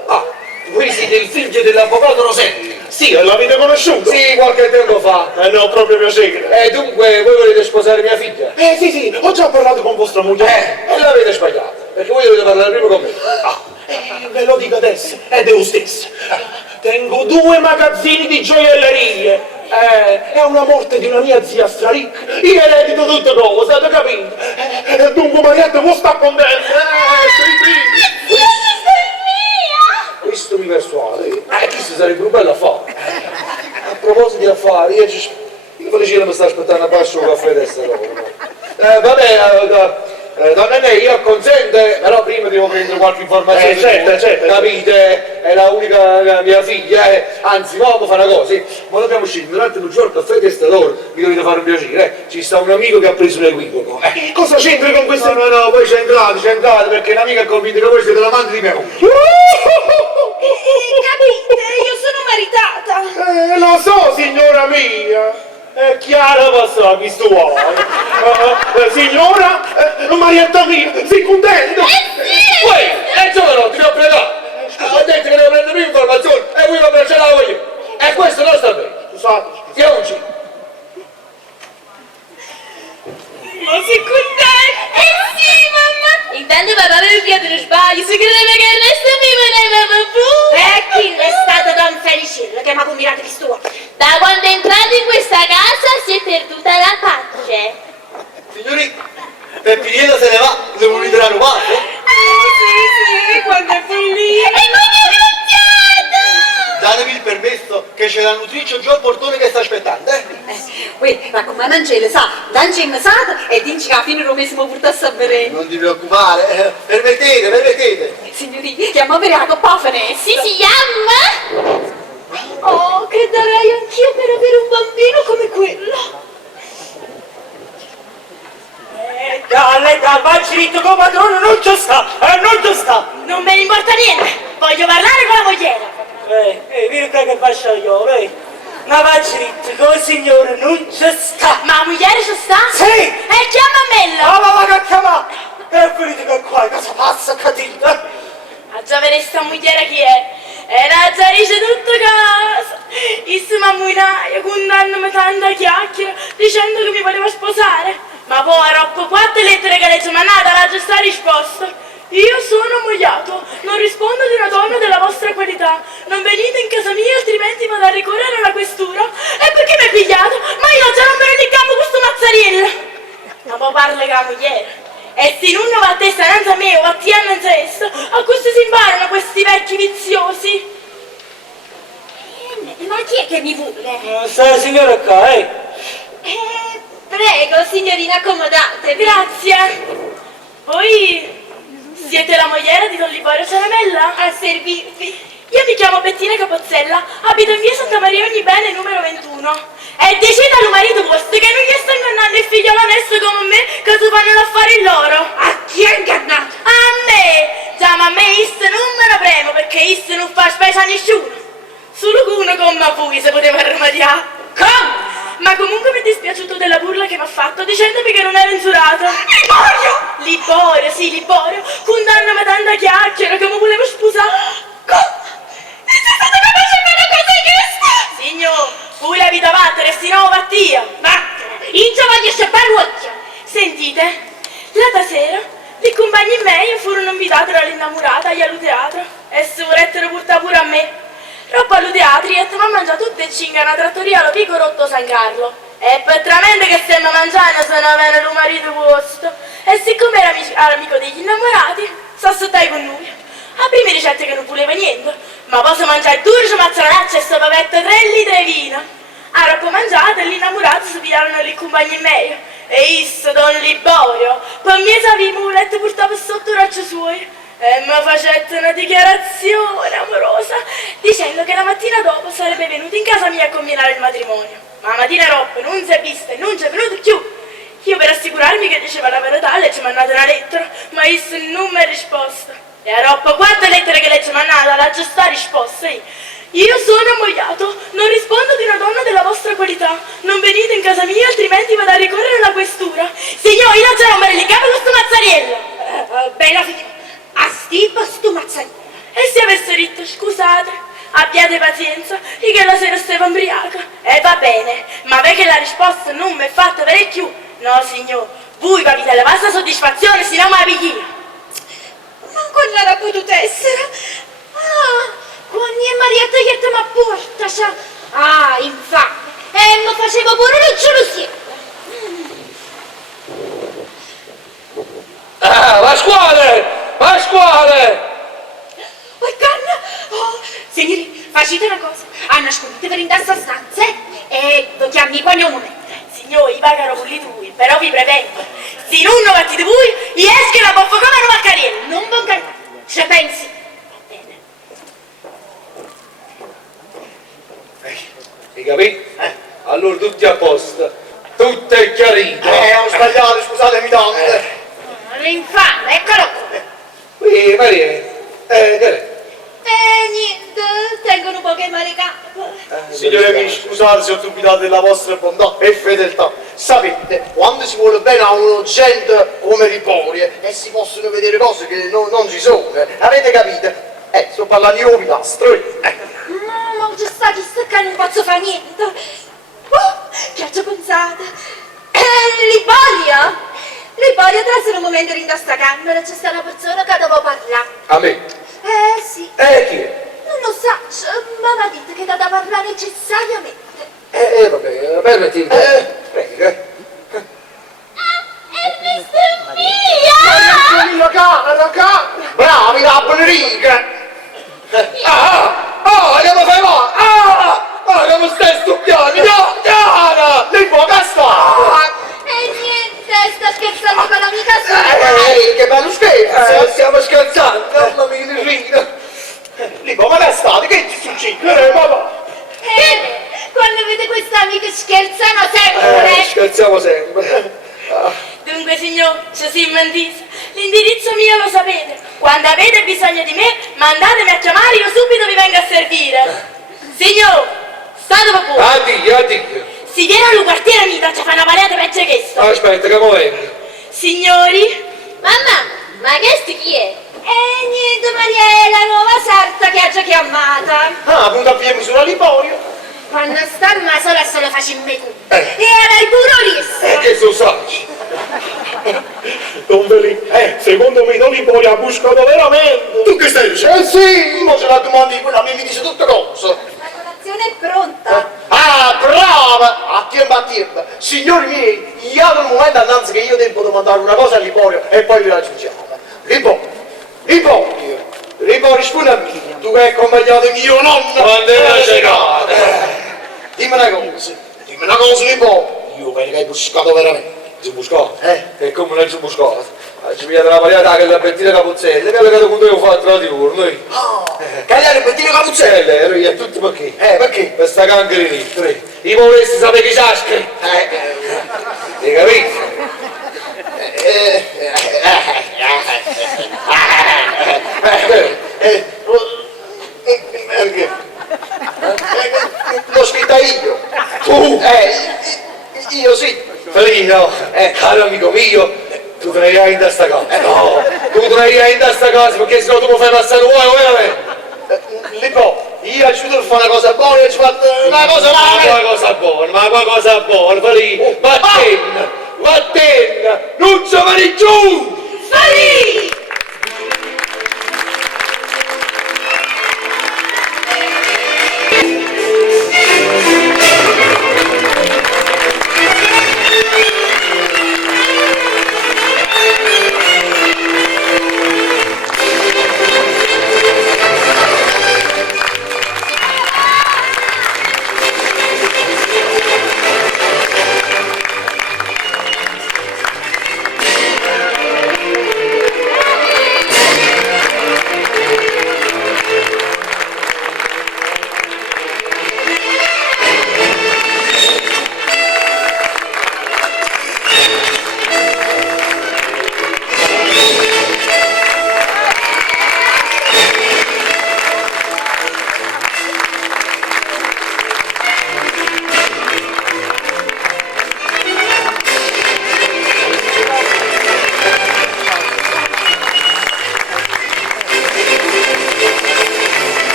Voi siete il figlio dell'avvocato Roselli? Sì, l'avete conosciuto? Sì, qualche tempo fa. No, proprio piacere. Dunque, voi volete sposare mia figlia? Sì, ho già parlato con vostra moglie. E l'avete sbagliato, perché voi dovete parlare prima con me. Ve lo dico adesso, ed è lo stesso. Tengo 2 magazzini di gioiellerie. È una morte di una mia zia straricca. Io eredito tutte cose, avete capito? Dunque Marietta può stare contenta. Questo mi persuade. Questo sarebbe un bel affare. A proposito di affari, io Felicina mi sta aspettando a basso un caffè adesso. Vabbè, donna Ney, io consente, però prima devo prendere qualche informazione. Certo. Capite? È la unica mia figlia, anzi, mo fa una cosa, ma dobbiamo scendere un attimo giù al caffè Testador, mi dovete fare un piacere, ci sta un amico che ha preso un equivoco. Cosa c'entri con questo? No, voi c'entrate, perché l'amico è convinto che voi siete l'amante di me. Capite? Io sono maritata. Lo so, signora mia. È chiaro passare questo uomo. Signora, Marietta mia, sei contento? Sì! Uè, giovanotti, ti ho pregato. Ho detto che devo prendere più informazioni e qui va ce l'avevo io. E questo non sta bene. Scusate, stiamoci. Ma sei contenta? Sì, mamma! Intanto papà aveva pigliato lo sbaglio, si credeva che il resto mi voleva più! E chi è stato Don Felicello che mi ha combinato questo uomo? Da quando è entrato in questa casa si è perduta la pace. Signori, Peppiniello se ne va, devo unire la rubato. Sì, quando è pulito. E come è cambiato! Datevi il permesso che c'è la nutrice giù al portone che sta aspettando, Uè, ma come Angela sa, danci in sato e dici che alla fine lo messimo portasse a bere. Non ti preoccupare, permettete. Signori, chiamo per la coppa Si chiama? Oh, che darei anch'io per avere un bambino come quello. Dai, facci ritto con padrone, non ci sta. Non me ne importa niente. Voglio parlare con la mogliera. Vieni qua che faccio io, Ma facci ritto con il signore, non ci sta. Ma la mogliera ci sta? Sì! E chiama Mella. Ma che chiama? E venite che qua, cosa passa, cattiva? A già vedere sta mogliera chi è? È la Zarice tutta casa. Issa mammuinaia, condannami tanta chiacchiera, dicendo che mi voleva sposare. Ma poi roppo 4 lettere che legge manata, la giusta risposta. Io sono mogliato, non rispondo di una donna della vostra qualità. Non venite in casa mia, altrimenti vado a ricorrere alla questura. E perché mi hai pigliato? Ma io già non me ne ricamo questo mazzariello. Ma poi parla che la mogliera. E se non va a testa innanzi a me o a te innanzi a esso, a questo si imparano questi vecchi viziosi. Ma chi è che mi vuole? Sta la signora qua, Prego, signorina, accomodatevi. Grazie. Voi siete la mogliera di Don Liborio Ciaramella? A servirvi. Io mi chiamo Bettina Capozzella, abito in via Santa Maria Ogni Bene, numero 21. E dicete al marito vostro che non gli sta ingannando il figliolo onesto come me, che si fanno l'affare loro. A chi è ingannato? A me! Già, ma a me isto non me la premo, perché isto non fa specie a nessuno. Solo che uno come voi si poteva rimediare. Come? Ma comunque mi è dispiaciuto della burla che mi ha fatto dicendomi che non ero insurata. Liborio, sì, Liborio. Condannami tanta chiacchiera che mi volevo sposare. Dice stato capace di una cosa giusta? Signor, voi la vita vattene, si no vattia. Vattene, in voglio sciaparruocchia. Sentite, l'altra sera, i compagni miei furono invitati dall'innamorata al teatro e si volettero portare pure a me. Troppo al teatro e mi ha mangiato tutte e cinque una trattoria allo Pico Rotto San Carlo. E petramente che stiamo mangiando se non aveva il marito posto. E siccome era amico degli innamorati, s'assottai con lui. A prime ricette che non voleva niente, ma poi si mangiai 12 mazzolacce e sto pavetta 3 litri di vino. A dopo mangiato e gli innamorati si pigliarono i compagni miei. E isso, Don Liborio, per me sapeva un letto portava sotto i bracci suoi. E mi facette una dichiarazione amorosa dicendo che la mattina dopo sarebbe venuto in casa mia a combinare il matrimonio. Ma la mattina dopo non si è vista e non ci è venuto più. Io per assicurarmi che diceva la verità le ci mandate una lettera, ma isso non mi ha risposto. E a dopo 4 lettere che le ci mandata la giusta risposta. Io sono ammogliato, non rispondo di una donna della vostra qualità. Non venite in casa mia altrimenti vado a ricorrere alla questura. Signore, io non ce l'ho me le capo questo mazzariello. Bella figlia. A stipa sto mazzariello. E se avesse detto scusate, abbiate pazienza, io che la sera stavo imbriaca. E va bene, ma perché la risposta non mi è fatta vedere più. No signor, voi avete la vostra soddisfazione, se no mi avviglia. Ma quando era potuto essere? Ah, quando è Marietta che mi porta, ah, infatti, e mi facevo pure la gelosia. Ah, Pasquale! Oh, canna! Oh, signori, facete una cosa, nascondetevi in questa stanza e lo chiami quando un momento. Signori, pagano con lui, però vi prevengo, Se non battete voi, gli esce la boffa come una maccarena. Non buon ci pensi? Va bene. Hai capito? Allora tutti a posto, tutto è chiarito. Ho sbagliato, scusatemi tanto. L'infame, eccolo qua. Qui, Maria, che è? Niente, tengono un po' che male capo. Signore miei, scusate se ho dubitato della vostra bontà e fedeltà. Sapete, quando si vuole bene a uno gente come Liporia e si possono vedere cose che non ci sono, avete capito? Sto parlando io, pilastro. Ma non ci sta chi sta che non posso fare niente. Che ho già pensato. Liboria? Liboria, tra un momento in questa camera c'è sta una persona che devo parlare. A me? Sì. Chi è? Non lo so, ma mi ha detto che da parlare necessariamente. Vabbè, permettimi. Prego. È Mr. Mia! Raga, bravi, la riga. Che mi fai male? Che mi stai stupiando? Chiara! Lei può castare. E niente, sta scherzando con l'amica sua. Che bello scherzo. Stiamo scherzando, mamma mia, Rina. Lì può castare, che ti succede? Papà. Quando vede questa amica scherzano sempre. Scherziamo sempre. Dunque, signor, ci si mentisse. L'indirizzo mio lo sapete. Quando avete bisogno di me, mandatemi a chiamare, io subito vi vengo a servire. Signor, state per voi. Addio. Si viene al quartiere mita, ci fa una paletta peggio che sto. Aspetta, che mo vengo. Signori? Mamma, ma questo chi è? Niente, Maria, è la nuova sarta che ha già chiamata. Punta a piedi sulla Liporia. Quando sta ma sola se lo facciamo tu. E era il puro lì. Che sono saggi. Don Belì, secondo me non Liporia ha buscato veramente. Tu che stai dicendo? Sì, mo ce la domandi quella, mi dice tutte cose. La colazione è pronta. Brava! A tempo. Signori miei, io ad un momento annanzi che io devo domandare una cosa a Liporia e poi vi raggiungiamo. Liporia, rispondi a me. Tu che hai accompagnato mio nonno. Quando è cecata. Dimmi una cosa, Liporia. Io vedo che hai buscato veramente. Ci buscato? E come non ci buscato? Ci pigliate la pariata che la bettina capuzzelle, quella che avevo fatto la diurno. Cagliare bettino capuzzelle? Ero io a tutti perché? Perché? Per sta cancre lì, i vorresti sapere chi c'ha scritto. Hai capito? Perché? L'ho scritta io. Tu? Io sì. Felino, caro amico mio, tu te ne vai in sta casa. No, tu te ne vai in sta casa perché sennò tu mi fai passare un uomo veramente. Lipo, io aiuto a fare una cosa buona e ci faccio una cosa Ma qua cosa buona, Felino, vattene, non ci vai giù! Fari!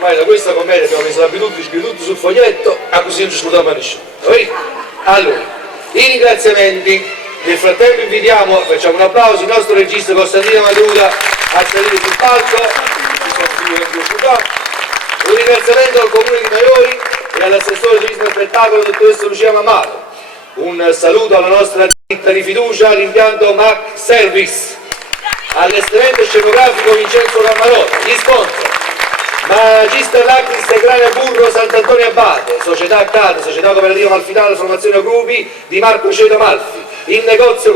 Ormai da questa commedia abbiamo messo l'abitudine di scrivere tutto sul foglietto, a così non ci scutiamo nessuno. Capito? Allora, i ringraziamenti. Nel frattempo invitiamo, facciamo un applauso, il nostro regista Costantino Madruga a salire sul palco. Un ringraziamento al Comune di Maiori e all'assessore turismo e spettacolo dottoressa Lucia Mammato. Un saluto alla nostra ditta di fiducia all'impianto Mac Service. All'estimento scenografico Vincenzo Cammarota. Gli sponsor Magister Lactis Grane Burro Sant'Antonio Abate, società CAD, società cooperativa Malfitana, formazione gruppi di Marco Ceto Amalfi, il negozio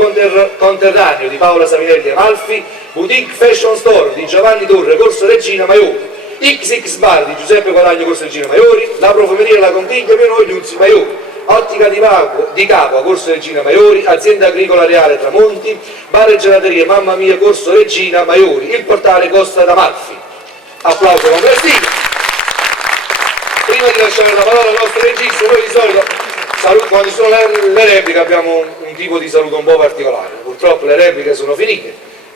conterraneo di Paola Savinelli Amalfi, boutique fashion store di Giovanni Torre, Corso Regina Maiori, XX Bar di Giuseppe Guadagno, Corso Regina Maiori, la profumeria La Contiglia Piano Igliuzzi Maiori, ottica di Capua, Corso Regina Maiori, azienda agricola Reale Tramonti, bar e gelateria Mamma Mia, Corso Regina Maiori, il portale Costa d'Amalfi. Applauso congrattivo. Prima di lasciare la parola al nostro regista, noi di solito quando ci sono le repliche abbiamo un tipo di saluto un po' particolare. Purtroppo le repliche sono finite,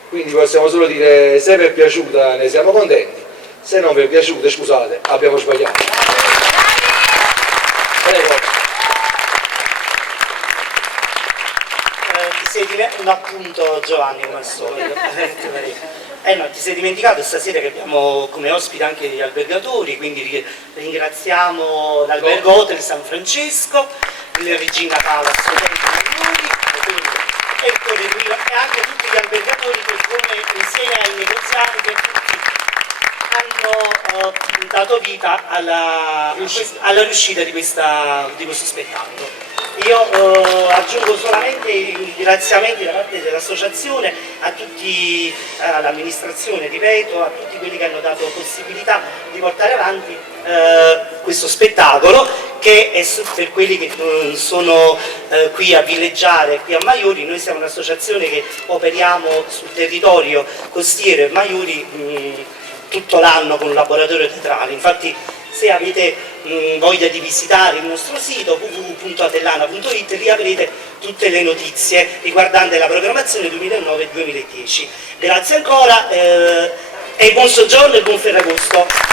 quindi possiamo solo dire se vi è piaciuta ne siamo contenti, se non vi è piaciuta scusate, abbiamo sbagliato. Prego. Un appunto Giovanni come al solito. No, ti sei dimenticato stasera che abbiamo come ospite anche gli albergatori, quindi ringraziamo l'albergo Hotel San Francesco, la Regina Paola e il Torre Guida e anche tutti gli albergatori che come insieme ai negozianti hanno dato vita alla riuscita di questo spettacolo. Io aggiungo solamente i ringraziamenti da parte dell'associazione a tutti, all'amministrazione, ripeto, a tutti quelli che hanno dato possibilità di portare avanti questo spettacolo, che è per quelli che sono qui a villeggiare, qui a Maiori. Noi siamo un'associazione che operiamo sul territorio costiero e Maiori tutto l'anno con un laboratorio teatrale. Infatti se avete voglia di visitare il nostro sito www.atellana.it, lì avrete tutte le notizie riguardanti la programmazione 2009-2010. Grazie ancora e buon soggiorno e buon Ferragosto.